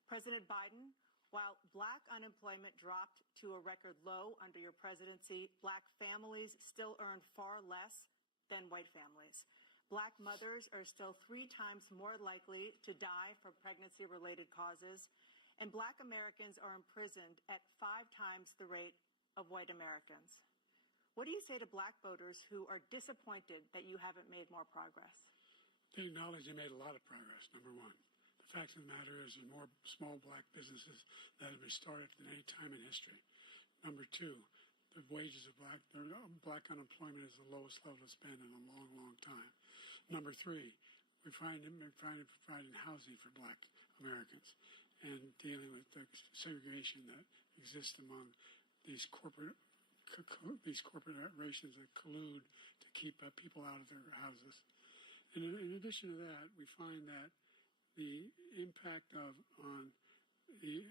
President Biden, while black unemployment dropped to a record low under your presidency, black families still earn far less than white families. Black mothers are still 3 times more likely to die from pregnancy-related causes, and black Americans are imprisoned at 5 times the rate of white Americans. What do you say to black voters who are disappointed that you haven't made more progress? They acknowledge they made a lot of progress, number one. The fact of the matter is there's more small black businesses that have been started than any time in history. Number two, the wages of black unemployment is the lowest level it's been in a long, long time. Number three, we're providing housing for black Americans and dealing with the segregation that exists among these corporations that collude to keep people out of their houses. And in addition to that, we find that the impact on the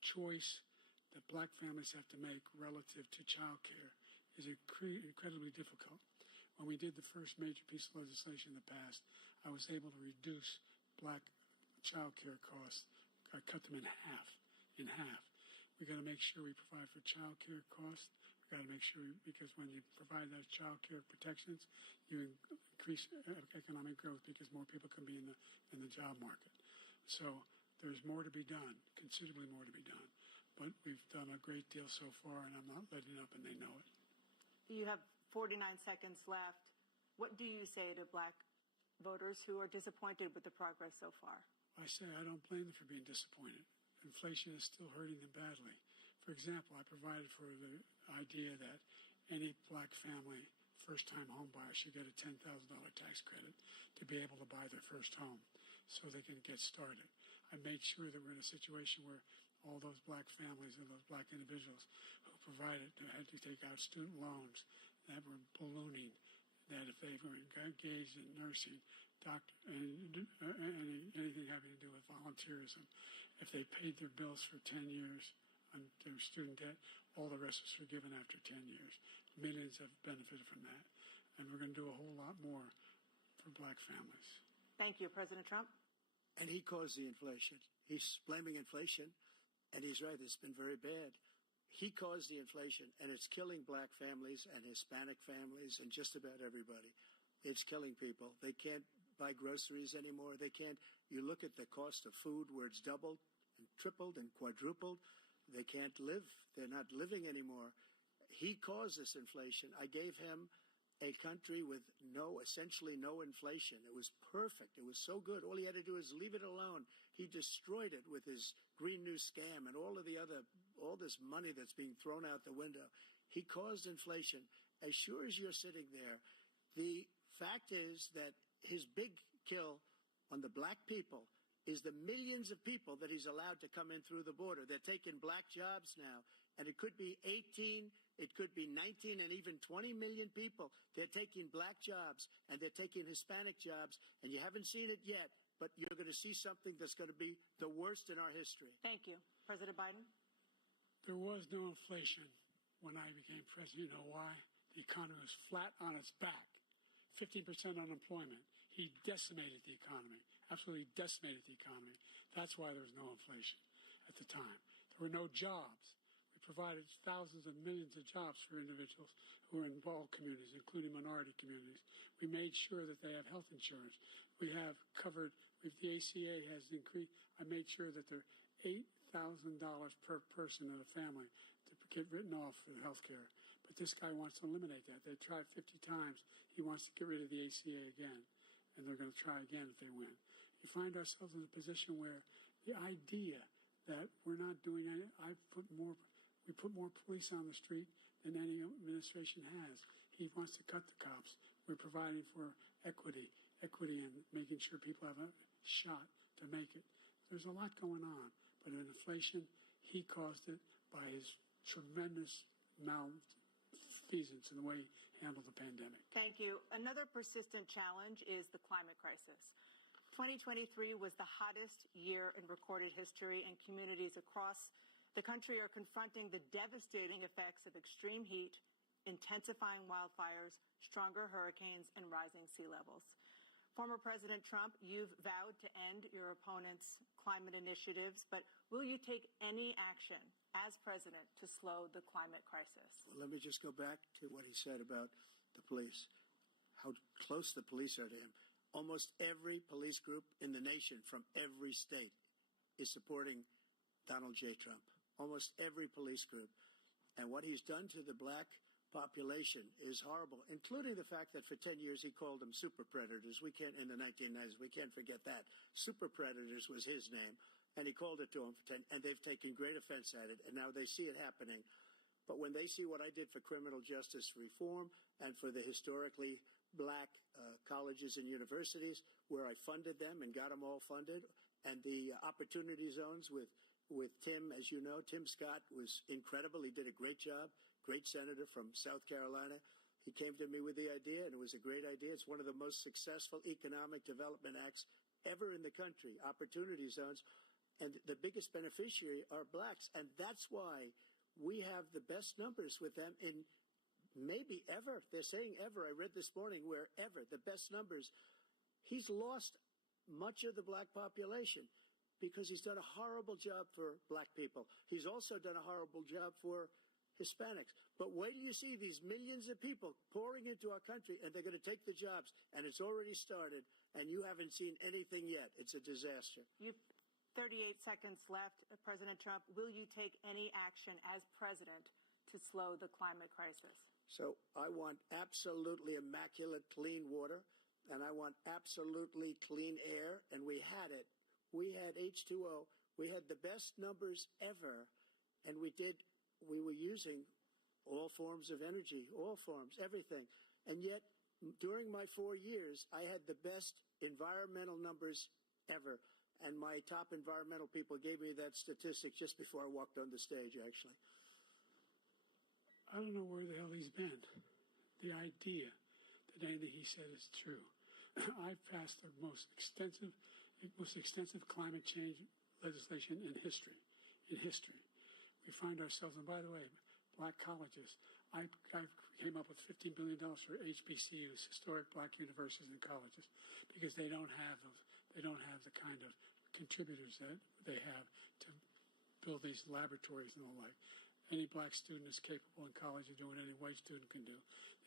choice that black families have to make relative to child care is incredibly difficult. When we did the first major piece of legislation in the past, I was able to reduce black child care costs. I cut them in half. We got to make sure we provide for child care costs. We got to make sure, because when you provide those child care protections, you increase economic growth because more people can be in the job market. So there's more to be done, considerably more to be done. But we've done a great deal so far, and I'm not letting up, and they know it. You have 49 seconds left. What do you say to black voters who are disappointed with the progress so far? I say I don't blame them for being disappointed. Inflation is still hurting them badly. For example, I provided for the idea that any black family, first-time home buyer, should get a $10,000 tax credit to be able to buy their first home so they can get started. I made sure that we're in a situation where all those black families and those black individuals who had to take out student loans that were ballooning, that if they were engaged in nursing, anything having to do with volunteerism, if they paid their bills for 10 years on their student debt, all the rest was forgiven after 10 years. Millions have benefited from that. And we're going to do a whole lot more for black families. Thank you, President Trump. And he caused the inflation. He's blaming inflation, and he's right, it's been very bad. He caused the inflation, and it's killing black families and Hispanic families and just about everybody. It's killing people. They can't buy groceries anymore. They can't. You look at the cost of food where it's doubled and tripled and quadrupled. They can't live. They're not living anymore. He caused this inflation. I gave him a country with essentially no inflation. It was perfect. It was so good. All he had to do is leave it alone. He destroyed it with his Green New Scam and all this money that's being thrown out the window. He caused inflation. As sure as you're sitting there, the fact is that his big kill on the black people is the millions of people that he's allowed to come in through the border. They're taking black jobs now, and it could be 18, it could be 19, and even 20 million people. They're taking black jobs, and they're taking Hispanic jobs, and you haven't seen it yet, but you're going to see something that's going to be the worst in our history. Thank you. President Biden? There was no inflation when I became president. You know why? The economy was flat on its back. 15% unemployment. He decimated the economy, absolutely decimated the economy. That's why there was no inflation at the time. There were no jobs. We provided thousands of millions of jobs for individuals who are in all communities, including minority communities. We made sure that they have health insurance. We have covered, if the ACA has increased, I made sure that there are $8,000 per person in a family to get written off for health care. But this guy wants to eliminate that. They tried 50 times. He wants to get rid of the ACA again, and they're going to try again if they win. You find ourselves in a position where the idea that we're not doing any, we put more police on the street than any administration has. He wants to cut the cops. We're providing for equity and making sure people have a shot to make it. There's a lot going on, but in inflation, he caused it by his tremendous malfeasance in the way he handled the pandemic. Thank you. Another persistent challenge is the climate crisis. 2023 was the hottest year in recorded history, and communities across The country are confronting the devastating effects of extreme heat, intensifying wildfires, stronger hurricanes, and rising sea levels. Former President Trump, you've vowed to end your opponent's climate initiatives, but will you take any action as president to slow the climate crisis? Well, let me just go back to what he said about the police, how close the police are to him. Almost every police group in the nation from every state is supporting Donald J. Trump. Almost every police group. And what he's done to the black population is horrible, including the fact that for 10 years he called them super predators. We can't, in the 1990s, we can't forget that. Super predators was his name, and he called it to them for 10, and they've taken great offense at it, and now they see it happening. But when they see what I did for criminal justice reform and for the historically black colleges and universities, where I funded them and got them all funded, and the opportunity zones with Tim, as you know, Tim Scott was incredible. He did a great job, great senator from South Carolina. He came to me with the idea, and it was a great idea. It's one of the most successful economic development acts ever in the country, opportunity zones. And the biggest beneficiary are blacks. And that's why we have the best numbers with them in maybe ever. They're saying ever. I read this morning where ever, the best numbers. He's lost much of the black population because he's done a horrible job for black people. He's also done a horrible job for Hispanics. But wait till you see these millions of people pouring into our country, and they're going to take the jobs, and it's already started, and you haven't seen anything yet. It's a disaster. You've 38 seconds left. President Trump, will you take any action as president to slow the climate crisis? So I want absolutely immaculate clean water, and I want absolutely clean air, and we had it. We had H2O. We had the best numbers ever, and we were using all forms of energy, all forms, everything. And yet, during my 4 years, I had the best environmental numbers ever. And my top environmental people gave me that statistic just before I walked on the stage, actually. I don't know where the hell he's been. The idea that anything he said is true. I've passed the most extensive climate change legislation in history. We find ourselves, and by the way, black colleges. I came up with $15 billion for HBCUs, historic black universities and colleges, because they don't have the kind of contributors that they have to build these laboratories and the like. Any black student is capable in college of doing what any white student can do.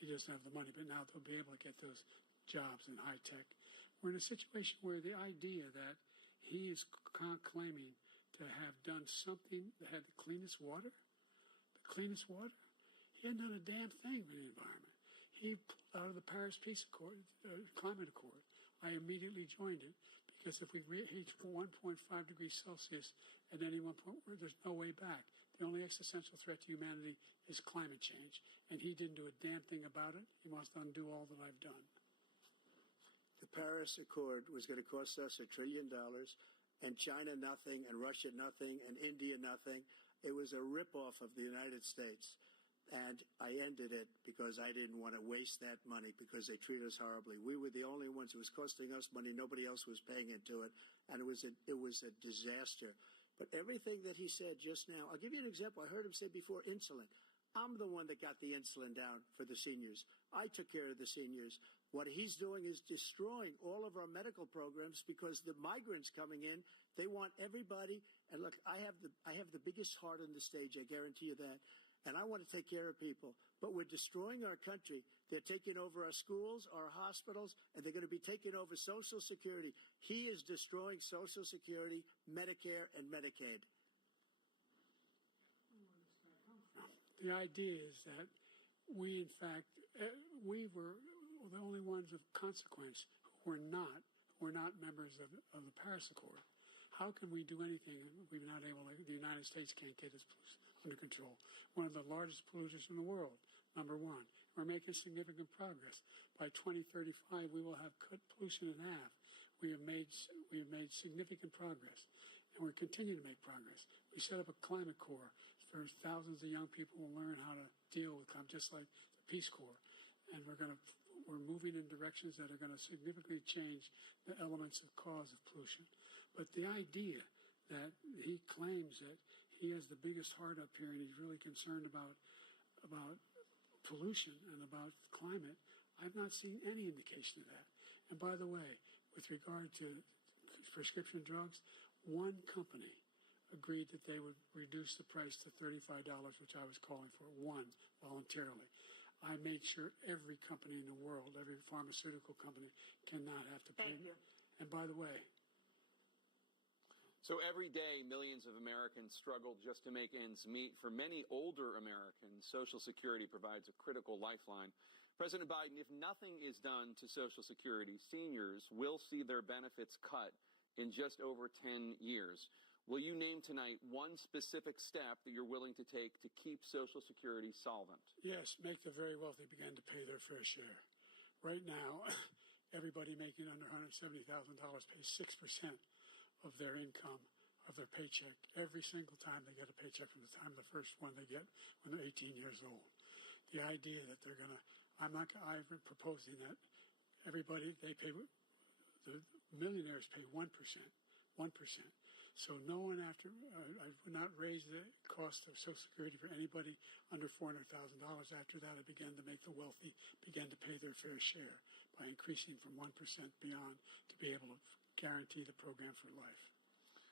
They just have the money, but now they'll be able to get those jobs in high tech. We're in a situation where the idea that he is claiming to have done something that had the cleanest water, he hadn't done a damn thing for the environment. He pulled out of the Paris Peace Accord, Climate Accord. I immediately joined it because if we reach 1.5 degrees Celsius at any one point, there's no way back. The only existential threat to humanity is climate change, and he didn't do a damn thing about it. He must undo all that I've done. The Paris Accord was going to cost us $1 trillion, and China nothing, and Russia nothing, and India nothing. It was a ripoff of the United States. And I ended it because I didn't want to waste that money because they treat us horribly. We were the only ones. It was costing us money. Nobody else was paying into it. And it was a disaster. But everything that he said just now, I'll give you an example. I heard him say before insulin. I'm the one that got the insulin down for the seniors. I took care of the seniors. What he's doing is destroying all of our medical programs because the migrants coming in, they want everybody. And look, I have the biggest heart on the stage. I guarantee you that. And I want to take care of people. But we're destroying our country. They're taking over our schools, our hospitals, and they're going to be taking over Social Security. He is destroying Social Security, Medicare, and Medicaid. The idea is that we, in fact, we were the only ones of consequence who were not members of the Paris Accord. How can we do anything? We're not able to, the United States can't get its under control. One of the largest polluters in the world, number one. We're making significant progress. By 2035, we will have cut pollution in half. We have made significant progress, and we're continuing to make progress. We set up a climate corps for thousands of young people who will learn how to deal with climate, just like the Peace Corps. And we're moving in directions that are going to significantly change the elements of cause of pollution. But the idea that he claims that he has the biggest heart up here, and he's really concerned about pollution and about climate. I've not seen any indication of that. And by the way, with regard to prescription drugs, one company agreed that they would reduce the price to $35, which I was calling for, one, voluntarily. I made sure every company in the world, every pharmaceutical company, cannot have to pay. Thank you. And by the way, So every day, millions of Americans struggle just to make ends meet. For many older Americans, Social Security provides a critical lifeline. President Biden, if nothing is done to Social Security, seniors will see their benefits cut in just over 10 years. Will you name tonight one specific step that you're willing to take to keep Social Security solvent? yes, make the very wealthy begin to pay their fair share. Right now, everybody making under $170,000 pays 6% of their income, of their paycheck, every single time they get a paycheck from the time the first one they get when they're 18 years old. The idea that they're going to, I'm proposing that everybody, the millionaires pay 1%. So no one I would not raise the cost of Social Security for anybody under $400,000. After that, I began to make the wealthy begin to pay their fair share by increasing from 1% beyond to be able to guarantee the program for life.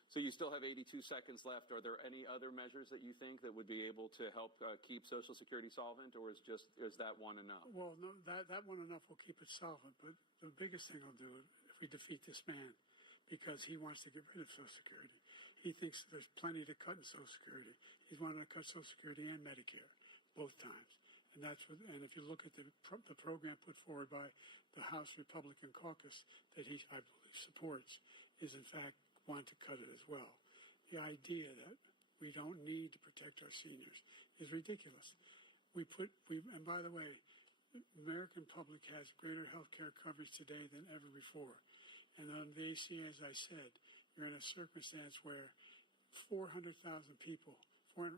So you still have 82 seconds left. Are there any other measures that you think that would be able to help keep Social Security solvent, or is that one enough? Well, no, that one enough will keep it solvent. But the biggest thing will do if we defeat this man, because he wants to get rid of Social Security. He thinks there's plenty to cut in Social Security. He's wanted to cut Social Security and Medicare both times. And and if you look at the program put forward by the House Republican caucus that I believe supports, is in fact want to cut it as well. The idea that we don't need to protect our seniors is ridiculous. And by the way, the American public has greater health care coverage today than ever before. And on the ACA, as I said, you're in a circumstance where 400,000 people, 40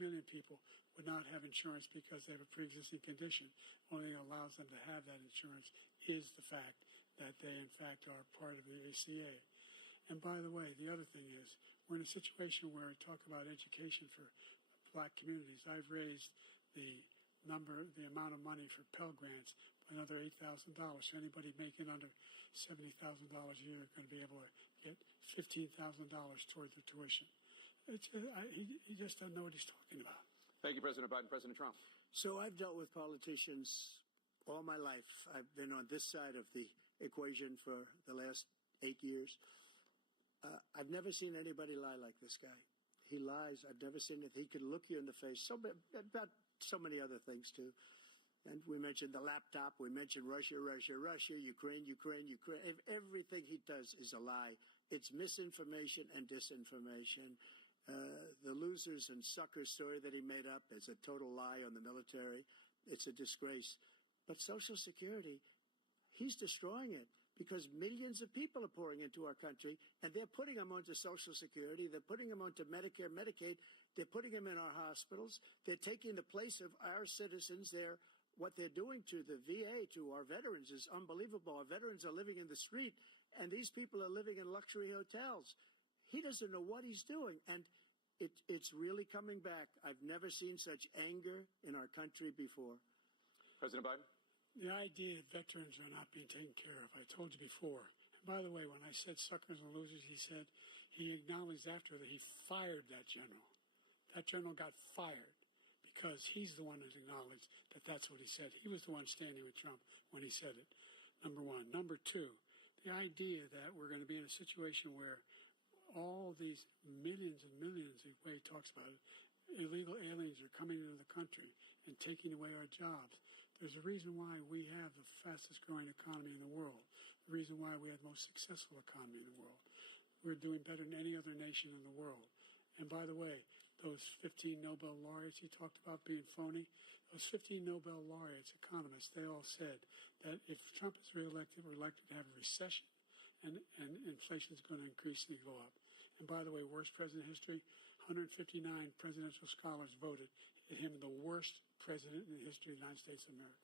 million people would not have insurance because they have a pre-existing condition. Only thing that allows them to have that insurance is the fact that they, in fact, are part of the ACA. And by the way, the other thing is, we're in a situation where I talk about education for black communities. I've raised the amount of money for Pell Grants by another $8,000. So anybody making under $70,000 a year are going to be able to get $15,000 towards their tuition. He just doesn't know what he's talking about. Thank you, President Biden. President Trump. So I've dealt with politicians all my life. I've been on this side of the equation for the last 8 years. I've never seen anybody lie like this guy. He lies. I've never seen it. He can look you in the face. About so many other things, too. And we mentioned the laptop. We mentioned Russia, Ukraine. Everything he does is a lie. It's misinformation and disinformation. The losers and suckers story that he made up is a total lie on the military. It's a disgrace. But Social Security, he's destroying it, because millions of people are pouring into our country, and they're putting them onto Social Security. They're putting them onto Medicare, Medicaid. They're putting them in our hospitals. They're taking the place of our citizens. What they're doing to the VA, to our veterans, is unbelievable. Our veterans are living in the street, and these people are living in luxury hotels. He doesn't know what he's doing, and it's really coming back. I've never seen such anger in our country before. President Biden? The idea that veterans are not being taken care of, I told you before. And by the way, when I said suckers and losers, he acknowledged after that he fired that general. That general got fired because he's the one that acknowledged that that's what he said. He was the one standing with Trump when he said it, number one. Number two, the idea that we're going to be in a situation where all these millions and millions, the way he talks about it, illegal aliens are coming into the country and taking away our jobs. There's a reason why we have the fastest growing economy in the world, the reason why we have the most successful economy in the world. We're doing better than any other nation in the world. And by the way, those 15 Nobel laureates he talked about being phony, those 15 Nobel laureates, economists, they all said that if Trump is reelected, we're likely to have a recession and inflation is going to increasingly go up. And by the way, worst president in history, 159 presidential scholars voted him the worst president in the history of the United States of America.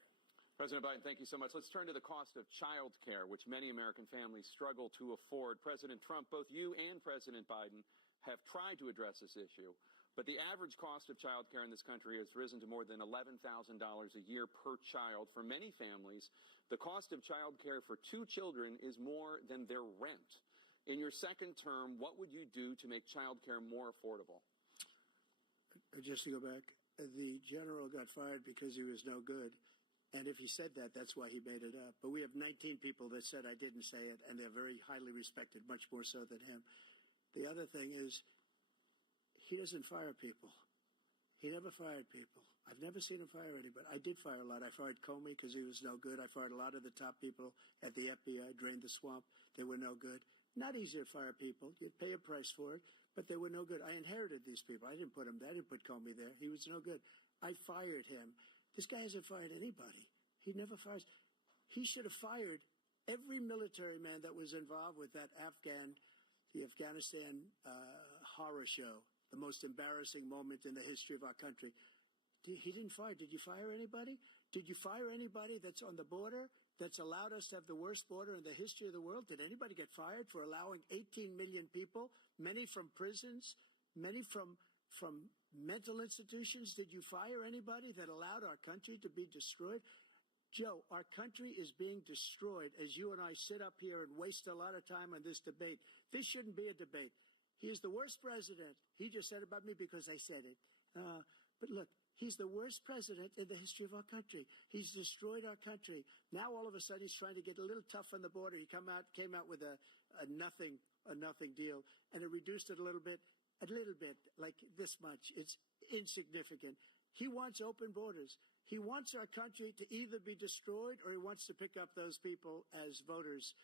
President Biden, thank you so much. Let's turn to the cost of child care, which many American families struggle to afford. President Trump, both you and President Biden have tried to address this issue, but the average cost of child care in this country has risen to more than $11,000 a year per child. For many families, the cost of child care for 2 children is more than their rent. In your second term, what would you do to make child care more affordable? Just to go back, the general got fired because he was no good. And if he said that, that's why he made it up. But we have 19 people that said I didn't say it, and they're very highly respected, much more so than him. The other thing is, he doesn't fire people. He never fired people. I've never seen him fire anybody. I did fire a lot. I fired Comey because he was no good. I fired a lot of the top people at the FBI, drained the swamp. They were no good. Not easy to fire people. You'd pay a price for it, but they were no good. I inherited these people. I didn't put him there. I didn't put Comey there. He was no good. I fired him. This guy hasn't fired anybody. He never fires. He should have fired every military man that was involved with that the Afghanistan horror show, the most embarrassing moment in the history of our country. He didn't fire. Did you fire anybody? Did you fire anybody that's on the border, that's allowed us to have the worst border in the history of the world? Did anybody get fired for allowing 18 million people, many from prisons, many from mental institutions? Did you fire anybody that allowed our country to be destroyed? Joe, our country is being destroyed as you and I sit up here and waste a lot of time on this debate. This shouldn't be a debate. He is the worst president. He just said about me because I said it. But look, he's the worst president in the history of our country. He's destroyed our country. Now all of a sudden he's trying to get a little tough on the border. He came out with a nothing deal, and it reduced it a little bit, like this much. It's insignificant. He wants open borders. He wants our country to either be destroyed or he wants to pick up those people as voters.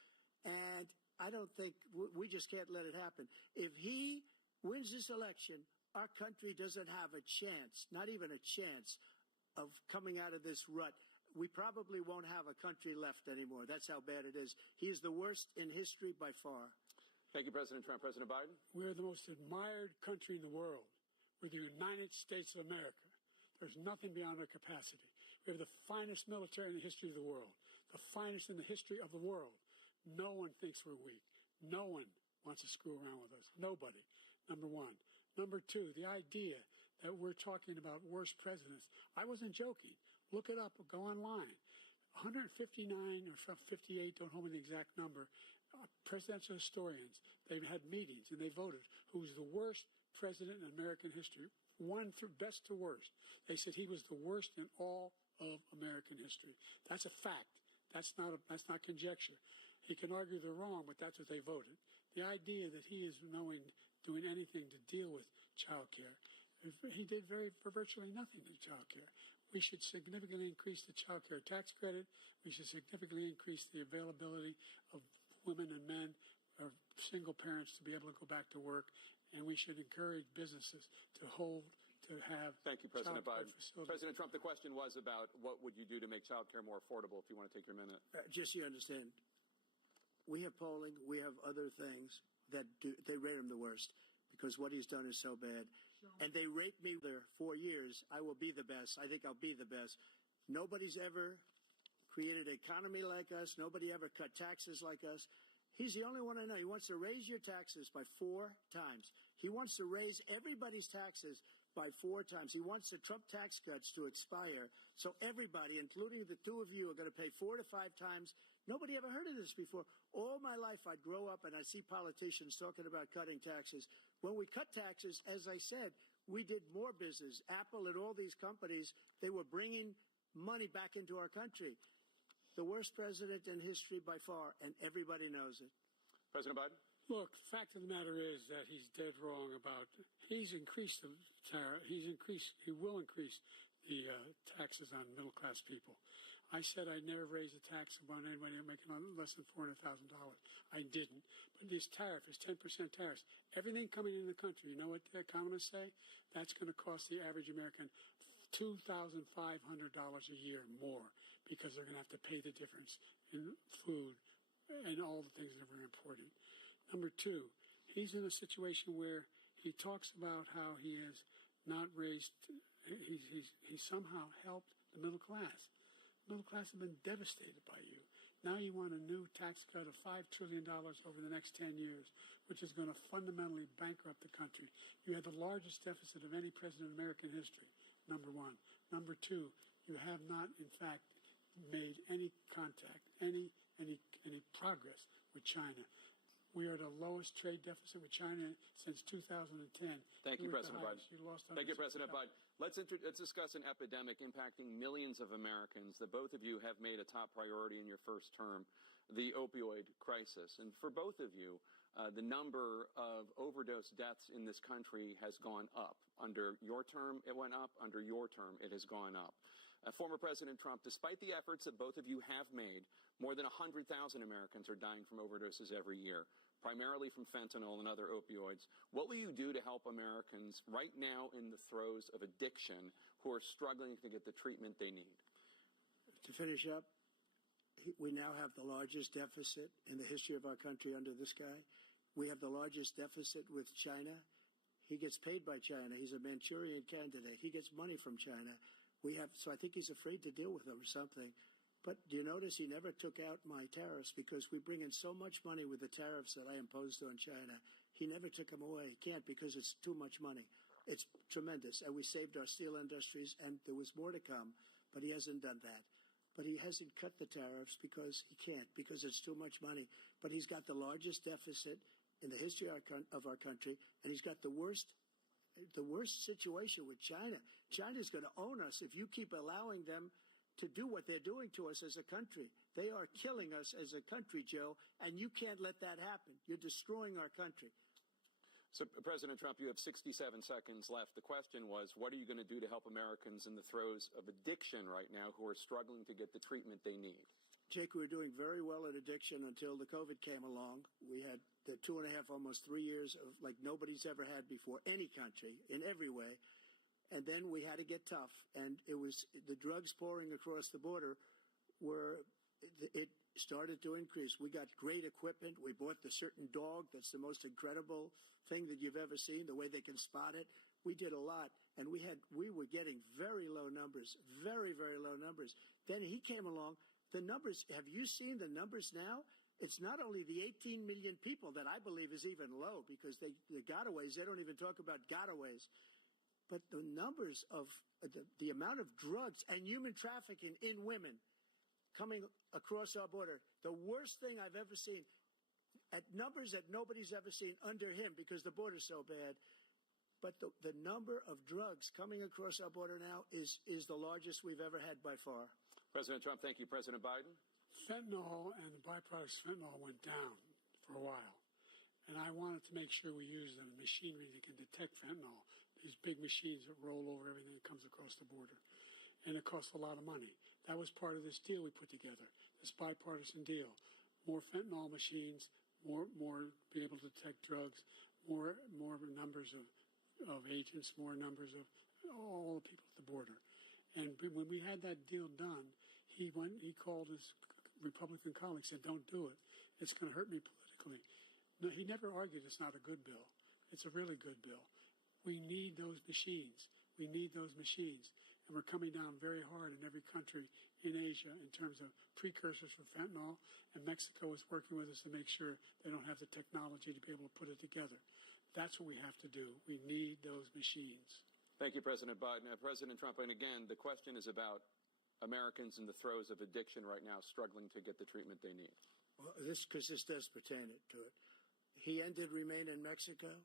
And I don't think we just can't let it happen. If he wins this election, our country doesn't have a chance, not even a chance, of coming out of this rut. We probably won't have a country left anymore. That's how bad it is. He is the worst in history by far. Thank you, President Trump. President Biden? We're the most admired country in the world. We're the United States of America. There's nothing beyond our capacity. We have the finest military in the history of the world, the finest in the history of the world. No one thinks we're weak. No one wants to screw around with us. Nobody, number one. Number two, the idea that we're talking about worst presidents. I wasn't joking. Look it up. Go online. 159 or 58, don't hold me the exact number, presidential historians. They've had meetings and they voted who's the worst president in American history. One through best to worst. They said he was the worst in all of American history. That's a fact. That's not conjecture. He can argue they're wrong, but that's what they voted. The idea that he is doing anything to deal with child care, he did for virtually nothing to child care. We should significantly increase the child care tax credit. We should significantly increase the availability of women and men or single parents to be able to go back to work. And we should encourage businesses to have. Thank you, President Biden. Facilities. President Trump, the question was about what would you do to make child care more affordable, if you want to take your minute. Just so you understand, we have polling, we have other things that they rate him the worst because what he's done is so bad. And they rate me there 4 years. I will be the best. I think I'll be the best. Nobody's ever created an economy like us. Nobody ever cut taxes like us. He's the only one I know. He wants to raise your taxes by 4 times. He wants to raise everybody's taxes by 4 times. He wants the Trump tax cuts to expire. So everybody, including the two of you, are going to pay 4 to 5 times. Nobody ever heard of this before. All my life, I'd grow up and I'd see politicians talking about cutting taxes. When we cut taxes, as I said, we did more business. Apple and all these companies, they were bringing money back into our country. The worst president in history by far, and everybody knows it. President Biden? Look, the fact of the matter is that he's dead wrong about, he's increased the tariff, he will increase the taxes on middle-class people. I said I'd never raise a tax on anybody making less than $400,000. I didn't. But this tariff is 10% tariffs. Everything coming into the country, you know what the economists say? That's going to cost the average American $2,500 a year more because they're going to have to pay the difference in food and all the things that are very important. Number two, he's in a situation where he talks about how he has not raised, he somehow helped the middle class. The middle class have been devastated by you. Now you want a new tax cut of $5 trillion over the next 10 years, which is going to fundamentally bankrupt the country. You had the largest deficit of any president in American history, number one. Number two, you have not, in fact, made any contact, any progress with China. We are at the lowest trade deficit with China since 2010. Thank you, President Biden. Thank you, President Biden. Let's discuss an epidemic impacting millions of Americans that both of you have made a top priority in your first term, the opioid crisis. And for both of you, the number of overdose deaths in this country has gone up. Under your term, it went up. Under your term, it has gone up. Former President Trump, despite the efforts that both of you have made, more than 100,000 Americans are dying from overdoses every year, primarily from fentanyl and other opioids. What will you do to help Americans right now in the throes of addiction who are struggling to get the treatment they need? To finish up, we now have the largest deficit in the history of our country under this guy. We have the largest deficit with China. He gets paid by China. He's a Manchurian candidate. He gets money from China. So I think he's afraid to deal with them or something. But do you notice he never took out my tariffs because we bring in so much money with the tariffs that I imposed on China. He never took them away. He can't because it's too much money. It's tremendous. And we saved our steel industries, and there was more to come, but he hasn't done that. But he hasn't cut the tariffs because he can't, because it's too much money. But he's got the largest deficit in the history of our country, and he's got the worst situation with China. China's going to own us if you keep allowing them to do what they're doing to us as a country. They are killing us as a country, Joe, and you can't let that happen. You're destroying our country. So, President Trump, you have 67 seconds left. The question was, what are you going to do to help Americans in the throes of addiction right now who are struggling to get the treatment they need? Jake, we were doing very well at addiction until the COVID came along. We had the 2.5, almost 3 years of like nobody's ever had before, any country, in every way. And then we had to get tough. And it was the drugs pouring across the border it started to increase. We got great equipment. We bought the certain dog that's the most incredible thing that you've ever seen, the way they can spot it. We did a lot. And we were getting very low numbers, very, very low numbers. Then he came along. The numbers, have you seen the numbers now? It's not only the 18 million people that I believe is even low because the gotaways, they don't even talk about gotaways. But the numbers of the amount of drugs and human trafficking in women coming across our border, the worst thing I've ever seen, at numbers that nobody's ever seen under him because the border's so bad. But the number of drugs coming across our border now is the largest we've ever had by far. President Trump, thank you. President Biden? Fentanyl and the byproducts of fentanyl went down for a while. And I wanted to make sure we use the machinery that can detect fentanyl. These big machines that roll over everything that comes across the border. And it costs a lot of money. That was part of this deal we put together, this bipartisan deal. More fentanyl machines, more be able to detect drugs, more numbers of agents, more numbers of all the people at the border. And when we had that deal done, he called his Republican colleagues, said, don't do it. It's going to hurt me politically. No, he never argued it's not a good bill. It's a really good bill. We need those machines. We need those machines. And we're coming down very hard in every country in Asia in terms of precursors for fentanyl. And Mexico is working with us to make sure they don't have the technology to be able to put it together. That's what we have to do. We need those machines. Thank you, President Biden. President Trump, and again, the question is about Americans in the throes of addiction right now struggling to get the treatment they need. Well, this does pertain to it. He ended Remain in Mexico.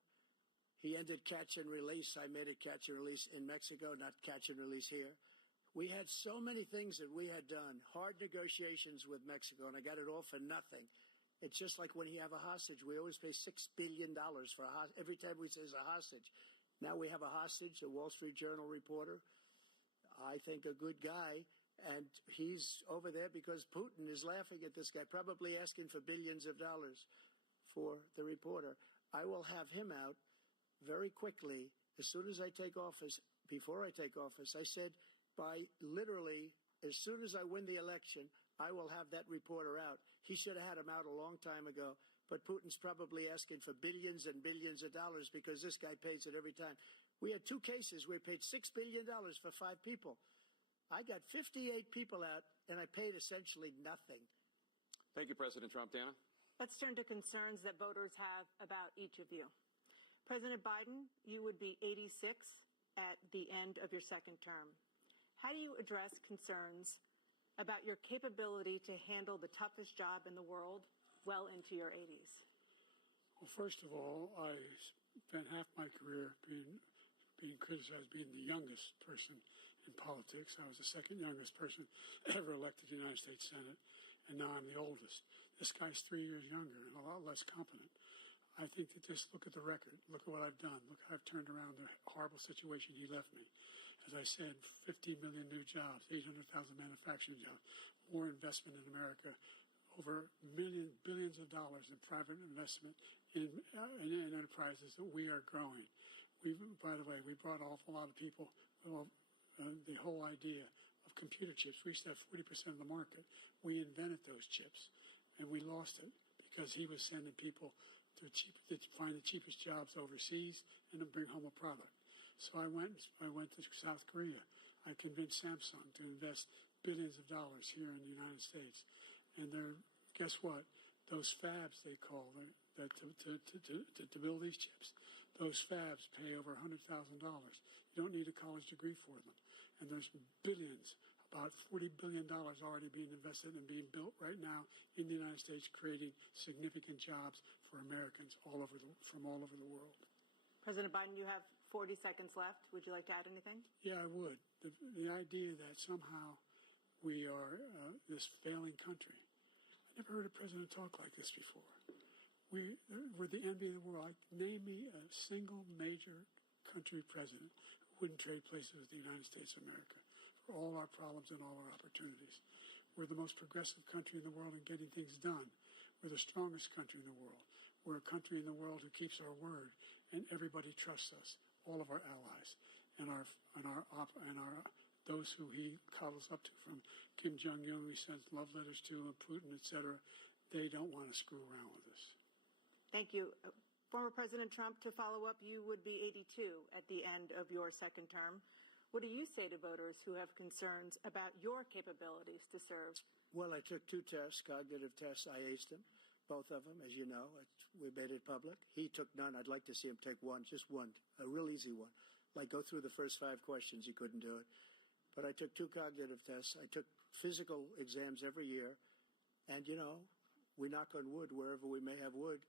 He ended catch and release. I made it catch and release in Mexico, not catch and release here. We had so many things that we had done, hard negotiations with Mexico, and I got it all for nothing. It's just like when you have a hostage. We always pay $6 billion for a hostage. Every time we say it's a hostage. Now we have a hostage, a Wall Street Journal reporter, I think a good guy, and he's over there because Putin is laughing at this guy, probably asking for billions of dollars for the reporter. I will have him out very quickly as soon as I take office. Before I take office, I said by literally as soon as I win the election, I will have that reporter out. He should have had him out a long time ago. But Putin's probably asking for billions and billions of dollars because this guy pays it every time. We had 2 cases. We paid $6 billion for 5 people. I got 58 people out, and I paid essentially nothing. Thank you, President Trump. Dana? Let's turn to concerns that voters have about each of you. President Biden, you would be 86 at the end of your second term. How do you address concerns about your capability to handle the toughest job in the world well into your 80s? Well, first of all, I spent half my career being criticized being the youngest person in politics. I was the second youngest person ever elected to the United States Senate, and now I'm the oldest. This guy's 3 years younger and a lot less competent. I think that just look at the record. Look at what I've done. Look how I've turned around the horrible situation he left me. As I said, 15 million new jobs, 800,000 manufacturing jobs, more investment in America, over billions of dollars in private investment in enterprises that we are growing. By the way, we brought an awful lot of people. Well, the whole idea of computer chips, we used to have 40% of the market. We invented those chips, and we lost it because he was sending people to find the cheapest jobs overseas and to bring home a product. So I went to South Korea. I convinced Samsung to invest billions of dollars here in the United States. And guess what? Those fabs, they call them, to build these chips, those fabs pay over $100,000. You don't need a college degree for them. And there's billions, about $40 billion already being invested and being built right now in the United States, creating significant jobs for Americans from all over the world. President Biden, you have 40 seconds left. Would you like to add anything? Yeah, I would. The idea that somehow we are this failing country. I never heard a president talk like this before. We're the envy of the world. Name me a single major country president who wouldn't trade places with the United States of America for all our problems and all our opportunities. We're the most progressive country in the world in getting things done. We're the strongest country in the world. We're a country in the world who keeps our word, and everybody trusts us. All of our allies and those who he coddles up to, from Kim Jong-un, who he sends love letters to, and Putin, etc. They don't want to screw around with us. Thank you. Former President Trump, to follow up, you would be 82 at the end of your second term. What do you say to voters who have concerns about your capabilities to serve? Well, I took 2 tests, cognitive tests. I aced them, both of them, as you know. We made it public. He took none. I'd like to see him take one, just one, a real easy one. Like go through the first 5 questions. He couldn't do it. But I took 2 cognitive tests. I took physical exams every year. And, you know, we knock on wood wherever we may have wood,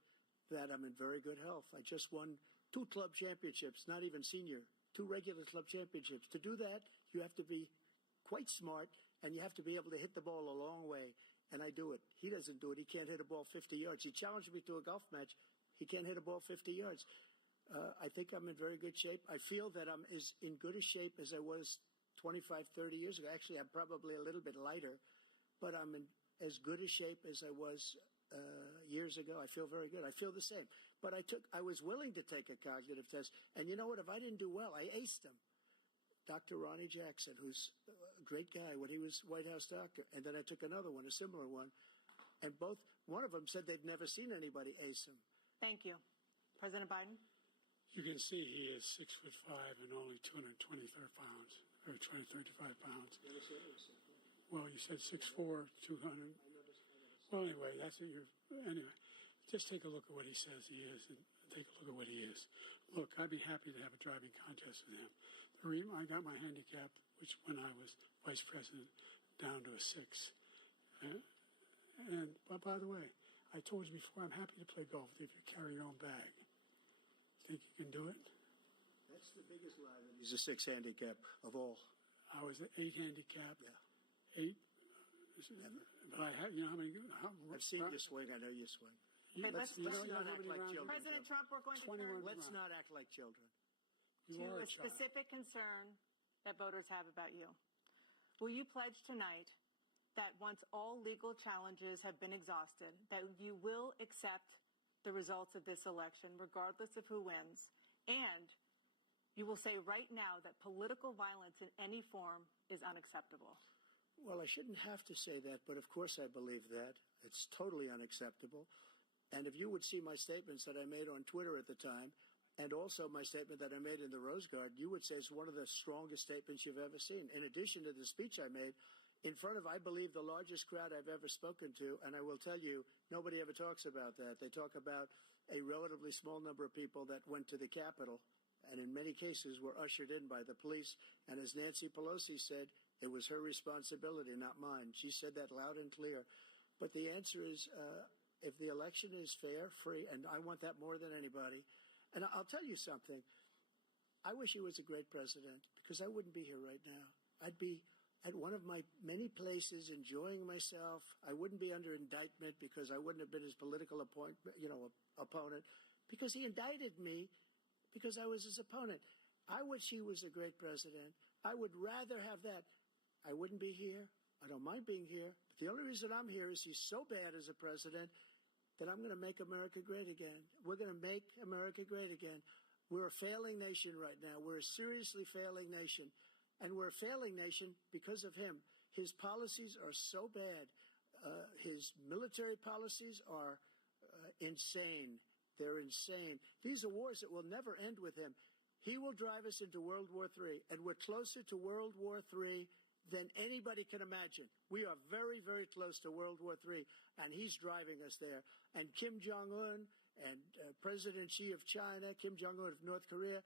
that I'm in very good health. I just won 2 club championships, not even senior, 2 regular club championships. To do that, you have to be quite smart, and you have to be able to hit the ball a long way. And I do it. He doesn't do it. He can't hit a ball 50 yards. He challenged me to a golf match. He can't hit a ball 50 yards. I think I'm in very good shape. I feel that I'm as in good a shape as I was 25, 30 years ago. Actually, I'm probably a little bit lighter, but I'm in as good a shape as I was years ago. I feel very good. I feel the same. But I was willing to take a cognitive test. And you know what? If I didn't do well, I aced them. Dr. Ronnie Jackson, who's a great guy when he was White House doctor. And then I took another one, a similar one. And one of them said they've never seen anybody ace him. Thank you. President Biden? You can see he is 6'5" and only 225 pounds, or 235 pounds. Well, you said 6'4", 200. Well, anyway, anyway, just take a look at what he says he is, and take a look at what he is. Look, I'd be happy to have a driving contest with him. I got my handicap, which when I was vice president, down to a 6. But by the way, I told you before, I'm happy to play golf if you carry your own bag. Think you can do it? That's the biggest lie. He's a 6 handicap of all. I was an 8 handicap. Yeah. 8. But I had, you know how many? I've seen you swing. I know you swing. Okay, let's not act like children. President Trump, we're going to turn Let's not act like children. to a specific concern that voters have about you. Will you pledge tonight that once all legal challenges have been exhausted, that you will accept the results of this election, regardless of who wins, and you will say right now that political violence in any form is unacceptable? Well, I shouldn't have to say that, but of course I believe that. It's totally unacceptable. And if you would see my statements that I made on Twitter at the time, and also my statement that I made in the Rose Garden, you would say it's one of the strongest statements you've ever seen. In addition to the speech I made in front of, I believe, the largest crowd I've ever spoken to. And I will tell you, nobody ever talks about that. They talk about a relatively small number of people that went to the Capitol and in many cases were ushered in by the police. And as Nancy Pelosi said, it was her responsibility, not mine. She said that loud and clear. But the answer is, if the election is fair, free, and I want that more than anybody. And I'll tell you something. I wish he was a great president because I wouldn't be here right now. I'd be at one of my many places enjoying myself. I wouldn't be under indictment because I wouldn't have been his political opponent because he indicted me because I was his opponent. I wish he was a great president. I would rather have that. I wouldn't be here. I don't mind being here. But the only reason I'm here is he's so bad as a president that I'm going to make America great again. We're going to make America great again. We're a failing nation right now. We're a seriously failing nation. And we're a failing nation because of him. His policies are so bad. His military policies are insane. They're insane. These are wars that will never end with him. He will drive us into World War III, and we're closer to World War III than anybody can imagine. We are very, very close to World War III, and he's driving us there. And Kim Jong-un and President Xi of China, Kim Jong-un of North Korea,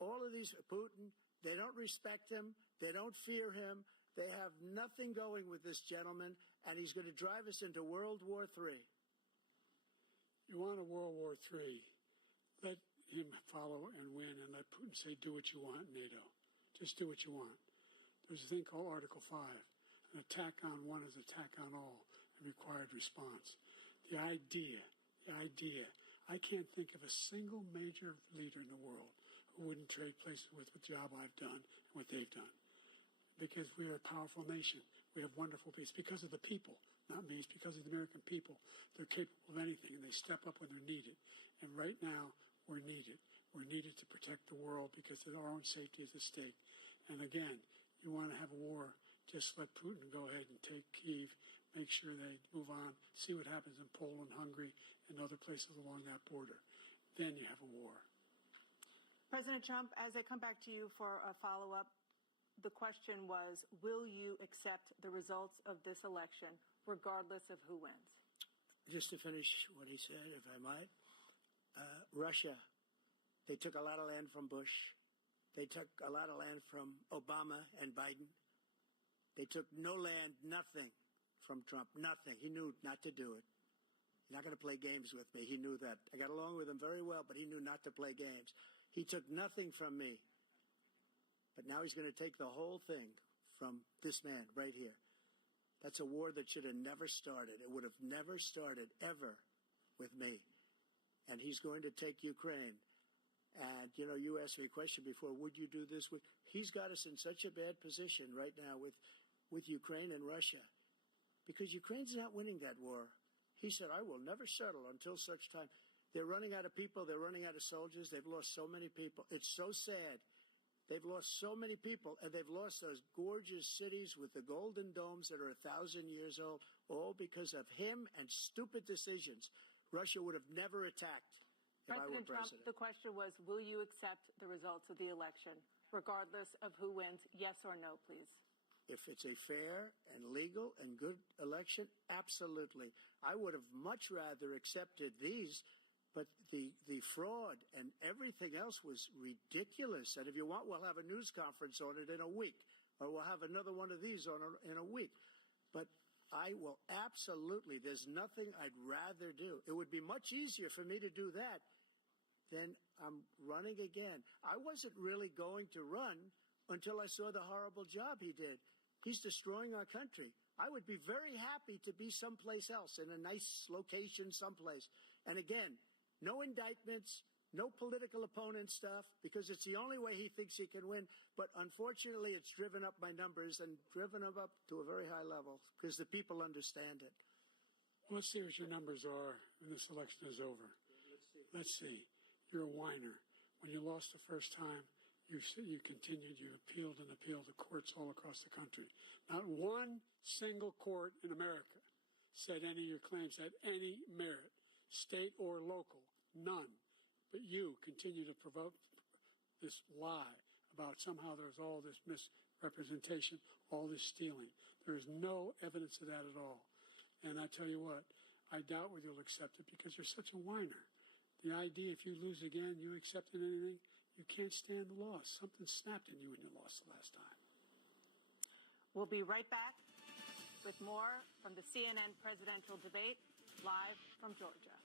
all of these, Putin, they don't respect him. They don't fear him. They have nothing going with this gentleman, and he's going to drive us into World War III. You want a World War III, let him follow and win, and let Putin say, do what you want, NATO. Just do what you want. There's a thing called Article 5. An attack on one is attack on all, a required response. The idea, I can't think of a single major leader in the world who wouldn't trade places with the job I've done and what they've done. Because we are a powerful nation. We have wonderful people. It's because of the people, not me. It's because of the American people. They're capable of anything, and they step up when they're needed. And right now, we're needed. We're needed to protect the world because our own safety is at stake. And again, you want to have a war, just let Putin go ahead and take Kyiv, make sure they move on, see what happens in Poland, Hungary, and other places along that border. Then you have a war. President Trump, as I come back to you for a follow-up, the question was, will you accept the results of this election, regardless of who wins? Just to finish what he said, if I might, Russia, they took a lot of land from Bush. They took a lot of land from Obama and Biden. They took no land, nothing from Trump, nothing. He knew not to do it. He's not going to play games with me. He knew that. I got along with him very well, but he knew not to play games. He took nothing from me. But now he's going to take the whole thing from this man right here. That's a war that should have never started. It would have never started ever with me. And he's going to take Ukraine. And, you know, you asked me a question before, would you do this? He's got us in such a bad position right now with Ukraine and Russia because Ukraine's not winning that war. He said, I will never settle until such time. They're running out of people. They're running out of soldiers. They've lost so many people. It's so sad. They've lost so many people, and they've lost those gorgeous cities with the golden domes that are 1,000 years old, all because of him and stupid decisions. Russia would have never attacked if I were President Trump, president. the question was, will you accept the results of the election, regardless of who wins? Yes or no, please. If it's a fair and legal and good election, absolutely. I would have much rather accepted these, but the fraud and everything else was ridiculous. And if you want, we'll have a news conference on it in a week, or we'll have another one of these in a week. But I will absolutely, there's nothing I'd rather do. It would be much easier for me to do that than I'm running again. I wasn't really going to run until I saw the horrible job he did. He's destroying our country. I would be very happy to be someplace else, in a nice location someplace. And again, no indictments, no political opponent stuff, because it's the only way he thinks he can win. But unfortunately, it's driven up my numbers and driven them up to a very high level because the people understand it. Let's see what your numbers are when this election is over. Let's see. You're a whiner. When you lost the first time, you continued, you appealed and appealed to courts all across the country. Not one single court in America said any of your claims had any merit, state or local, none. But you continue to provoke this lie about somehow there's all this misrepresentation, all this stealing. There is no evidence of that at all. And I tell you what, I doubt whether you'll accept it because you're such a whiner. The idea, if you lose again, you accepting anything, you can't stand the loss. Something snapped in you when you lost the last time. We'll be right back with more from the CNN presidential debate, live from Georgia.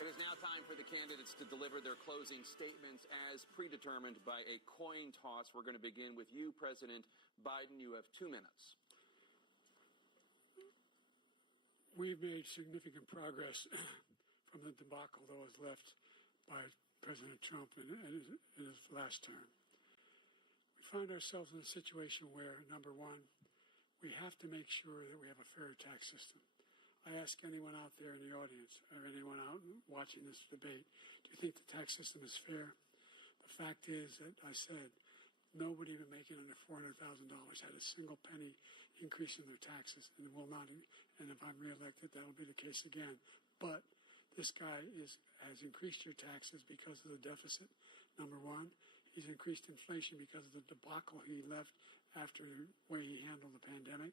It is now time for the candidates to deliver their closing statements as predetermined by a coin toss. We're going to begin with you, President Biden. You have 2 minutes. We've made significant progress from the debacle that was left by President Trump in his last term. We find ourselves in a situation where, number one, we have to make sure that we have a fair tax system. I ask anyone out there in the audience or anyone out watching this debate, do you think the tax system is fair? The fact is that I said nobody even making under $400,000 had a single penny increase in their taxes and will not. And if I'm reelected, that will be the case again. But this guy has increased your taxes because of the deficit, number one. He's increased inflation because of the debacle he left after the way he handled the pandemic.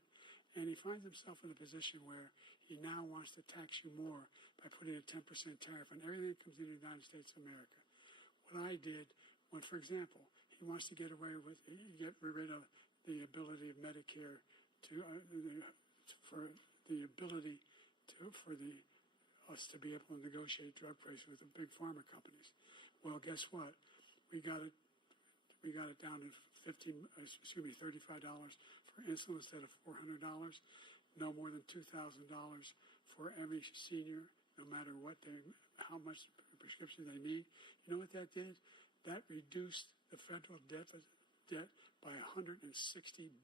And he finds himself in a position where he now wants to tax you more by putting a 10% tariff on everything that comes into the United States of America. What I did, when, for example, he wants to get rid of the ability of Medicare for us to be able to negotiate drug prices with the big pharma companies. Well, guess what? We got it down to $35 for insulin instead of $400. No more than $2,000 for every senior, no matter how much prescription they need. You know what that did? That reduced the federal debt by $160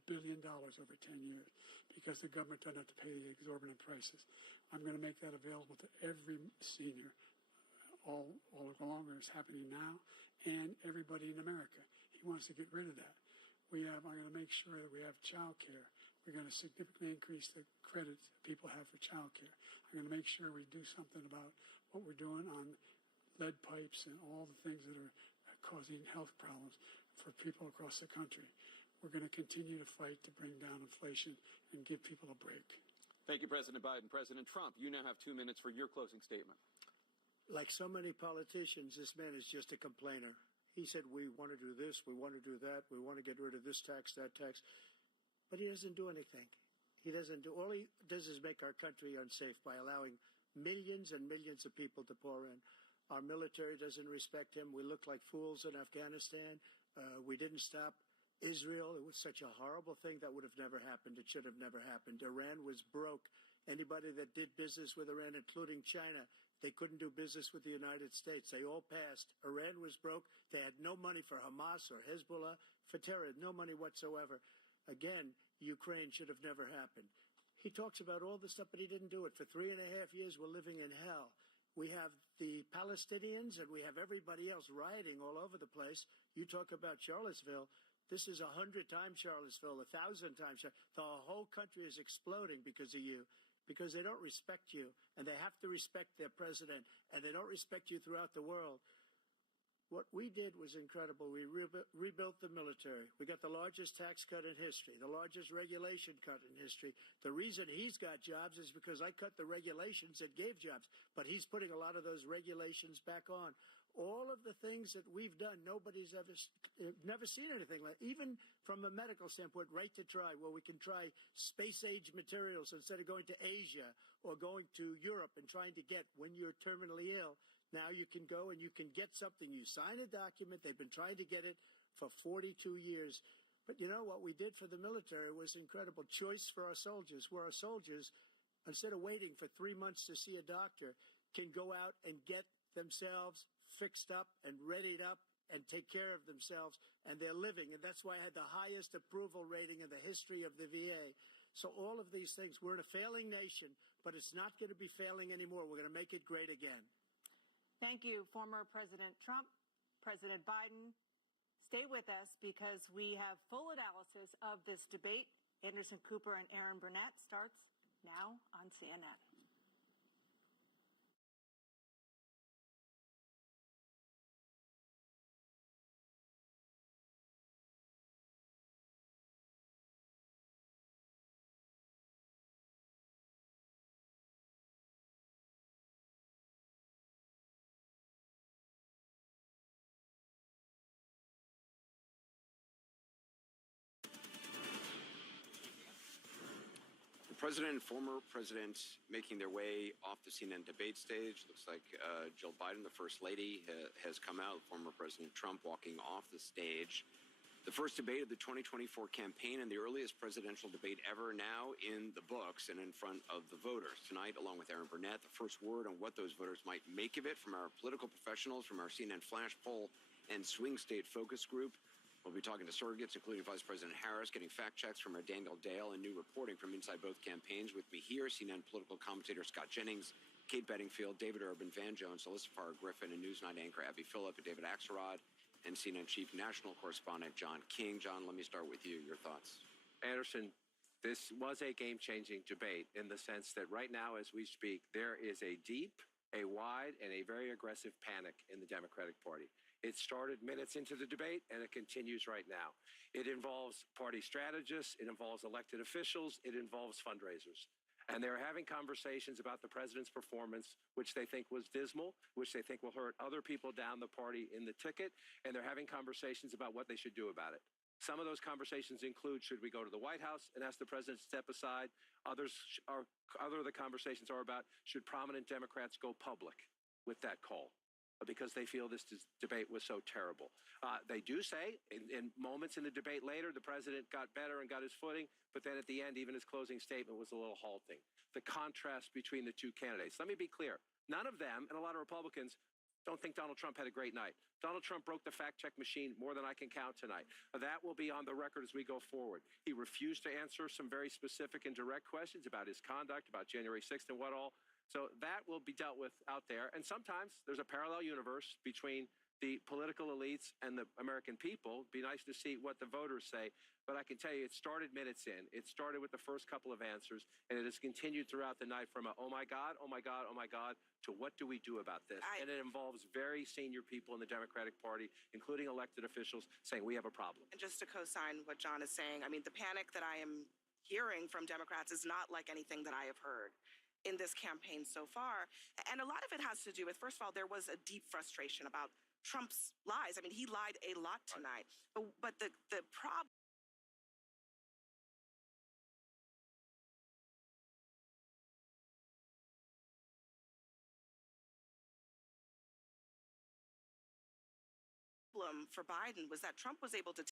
billion over 10 years because the government doesn't have to pay the exorbitant prices. I'm going to make that available to every senior all along, as happening now, and everybody in America. He wants to get rid of that. I'm going to make sure that we have child care. We're going to significantly increase the credit people have for child care. I'm going to make sure we do something about what we're doing on lead pipes and all the things that are causing health problems for people across the country. We're going to continue to fight to bring down inflation and give people a break. Thank you, President Biden. President Trump, you now have 2 minutes for your closing statement. Like so many politicians, this man is just a complainer. He said, we want to do this, we want to do that, we want to get rid of this tax, that tax. But he doesn't do anything. All he does is make our country unsafe by allowing millions and millions of people to pour in. Our military doesn't respect him. We look like fools in Afghanistan. We didn't stop Israel. It was such a horrible thing that would have never happened. It should have never happened. Iran was broke. Anybody that did business with Iran, including China, they couldn't do business with the United States. They all passed. Iran was broke. They had no money for Hamas or Hezbollah, for terror, no money whatsoever. Again, Ukraine should have never happened. He talks about all this stuff, but he didn't do it. For 3.5 years, we're living in hell. We have the Palestinians and we have everybody else rioting all over the place. You talk about Charlottesville. This is 100 times Charlottesville, 1,000 times. The whole country is exploding because of you. Because they don't respect you, and they have to respect their president, and they don't respect you throughout the world. What we did was incredible. We rebuilt the military. We got the largest tax cut in history, the largest regulation cut in history. The reason he's got jobs is because I cut the regulations that gave jobs, but he's putting a lot of those regulations back on. All of the things that we've done, nobody's never seen anything like. Even from a medical standpoint, right to try, where we can try space-age materials instead of going to Asia or going to Europe and trying to get when you're terminally ill. Now you can go and you can get something. You sign a document. They've been trying to get it for 42 years. But you know what we did for the military was incredible. Choice for our soldiers, where our soldiers, instead of waiting for 3 months to see a doctor, can go out and get themselves fixed up and readied up and take care of themselves, and they're living. And that's why I had the highest approval rating in the history of the VA. So all of these things, we're in a failing nation, but it's not going to be failing anymore. We're going to make it great again. Thank you, former President Trump, President Biden. Stay with us because we have full analysis of this debate. Anderson Cooper and Aaron Burnett starts now on CNN. The president and former president making their way off the CNN debate stage. Looks like Jill Biden, the first lady, has come out. Former President Trump walking off the stage. The first debate of the 2024 campaign and the earliest presidential debate ever now in the books and in front of the voters. Tonight, along with Aaron Burnett, the first word on what those voters might make of it from our political professionals, from our CNN Flash Poll and Swing State Focus Group. We'll be talking to surrogates, including Vice President Harris, getting fact checks from our Daniel Dale and new reporting from inside both campaigns. With me here, CNN political commentator Scott Jennings, Kate Bedingfield, David Urban, Van Jones, Alyssa Farr Griffin, and Newsnight anchor Abby Phillip and David Axelrod, and CNN Chief National Correspondent John King. John, let me start with you. Your thoughts? Anderson, this was a game-changing debate in the sense that right now, as we speak, there is a deep, a wide, and a very aggressive panic in the Democratic Party. It started minutes into the debate, and it continues right now. It involves party strategists. It involves elected officials. It involves fundraisers. And they're having conversations about the president's performance, which they think was dismal, which they think will hurt other people down the party in the ticket. And they're having conversations about what they should do about it. Some of those conversations include, should we go to the White House and ask the president to step aside? Other of the conversations are about, should prominent Democrats go public with that call? Because they feel this debate was so terrible. They do say in moments in the debate later, the president got better and got his footing, but then at the end, even his closing statement was a little halting. The contrast between the two candidates. Let me be clear. None of them, and a lot of Republicans, don't think Donald Trump had a great night. Donald Trump broke the fact-check machine more than I can count tonight. That will be on the record as we go forward. He refused to answer some very specific and direct questions about his conduct, about January 6th and what all. So that will be dealt with out there. And sometimes there's a parallel universe between the political elites and the American people. It'd be nice to see what the voters say. But I can tell you, it started minutes in. It started with the first couple of answers, and it has continued throughout the night from a, oh, my God, oh, my God, oh, my God, to what do we do about this? And it involves very senior people in the Democratic Party, including elected officials, saying we have a problem. And just to co-sign what John is saying, I mean, the panic that I am hearing from Democrats is not like anything that I have heard in this campaign so far. And a lot of it has to do with, first of all, there was a deep frustration about Trump's lies. I mean, he lied a lot tonight. But the problem for Biden was that Trump was able to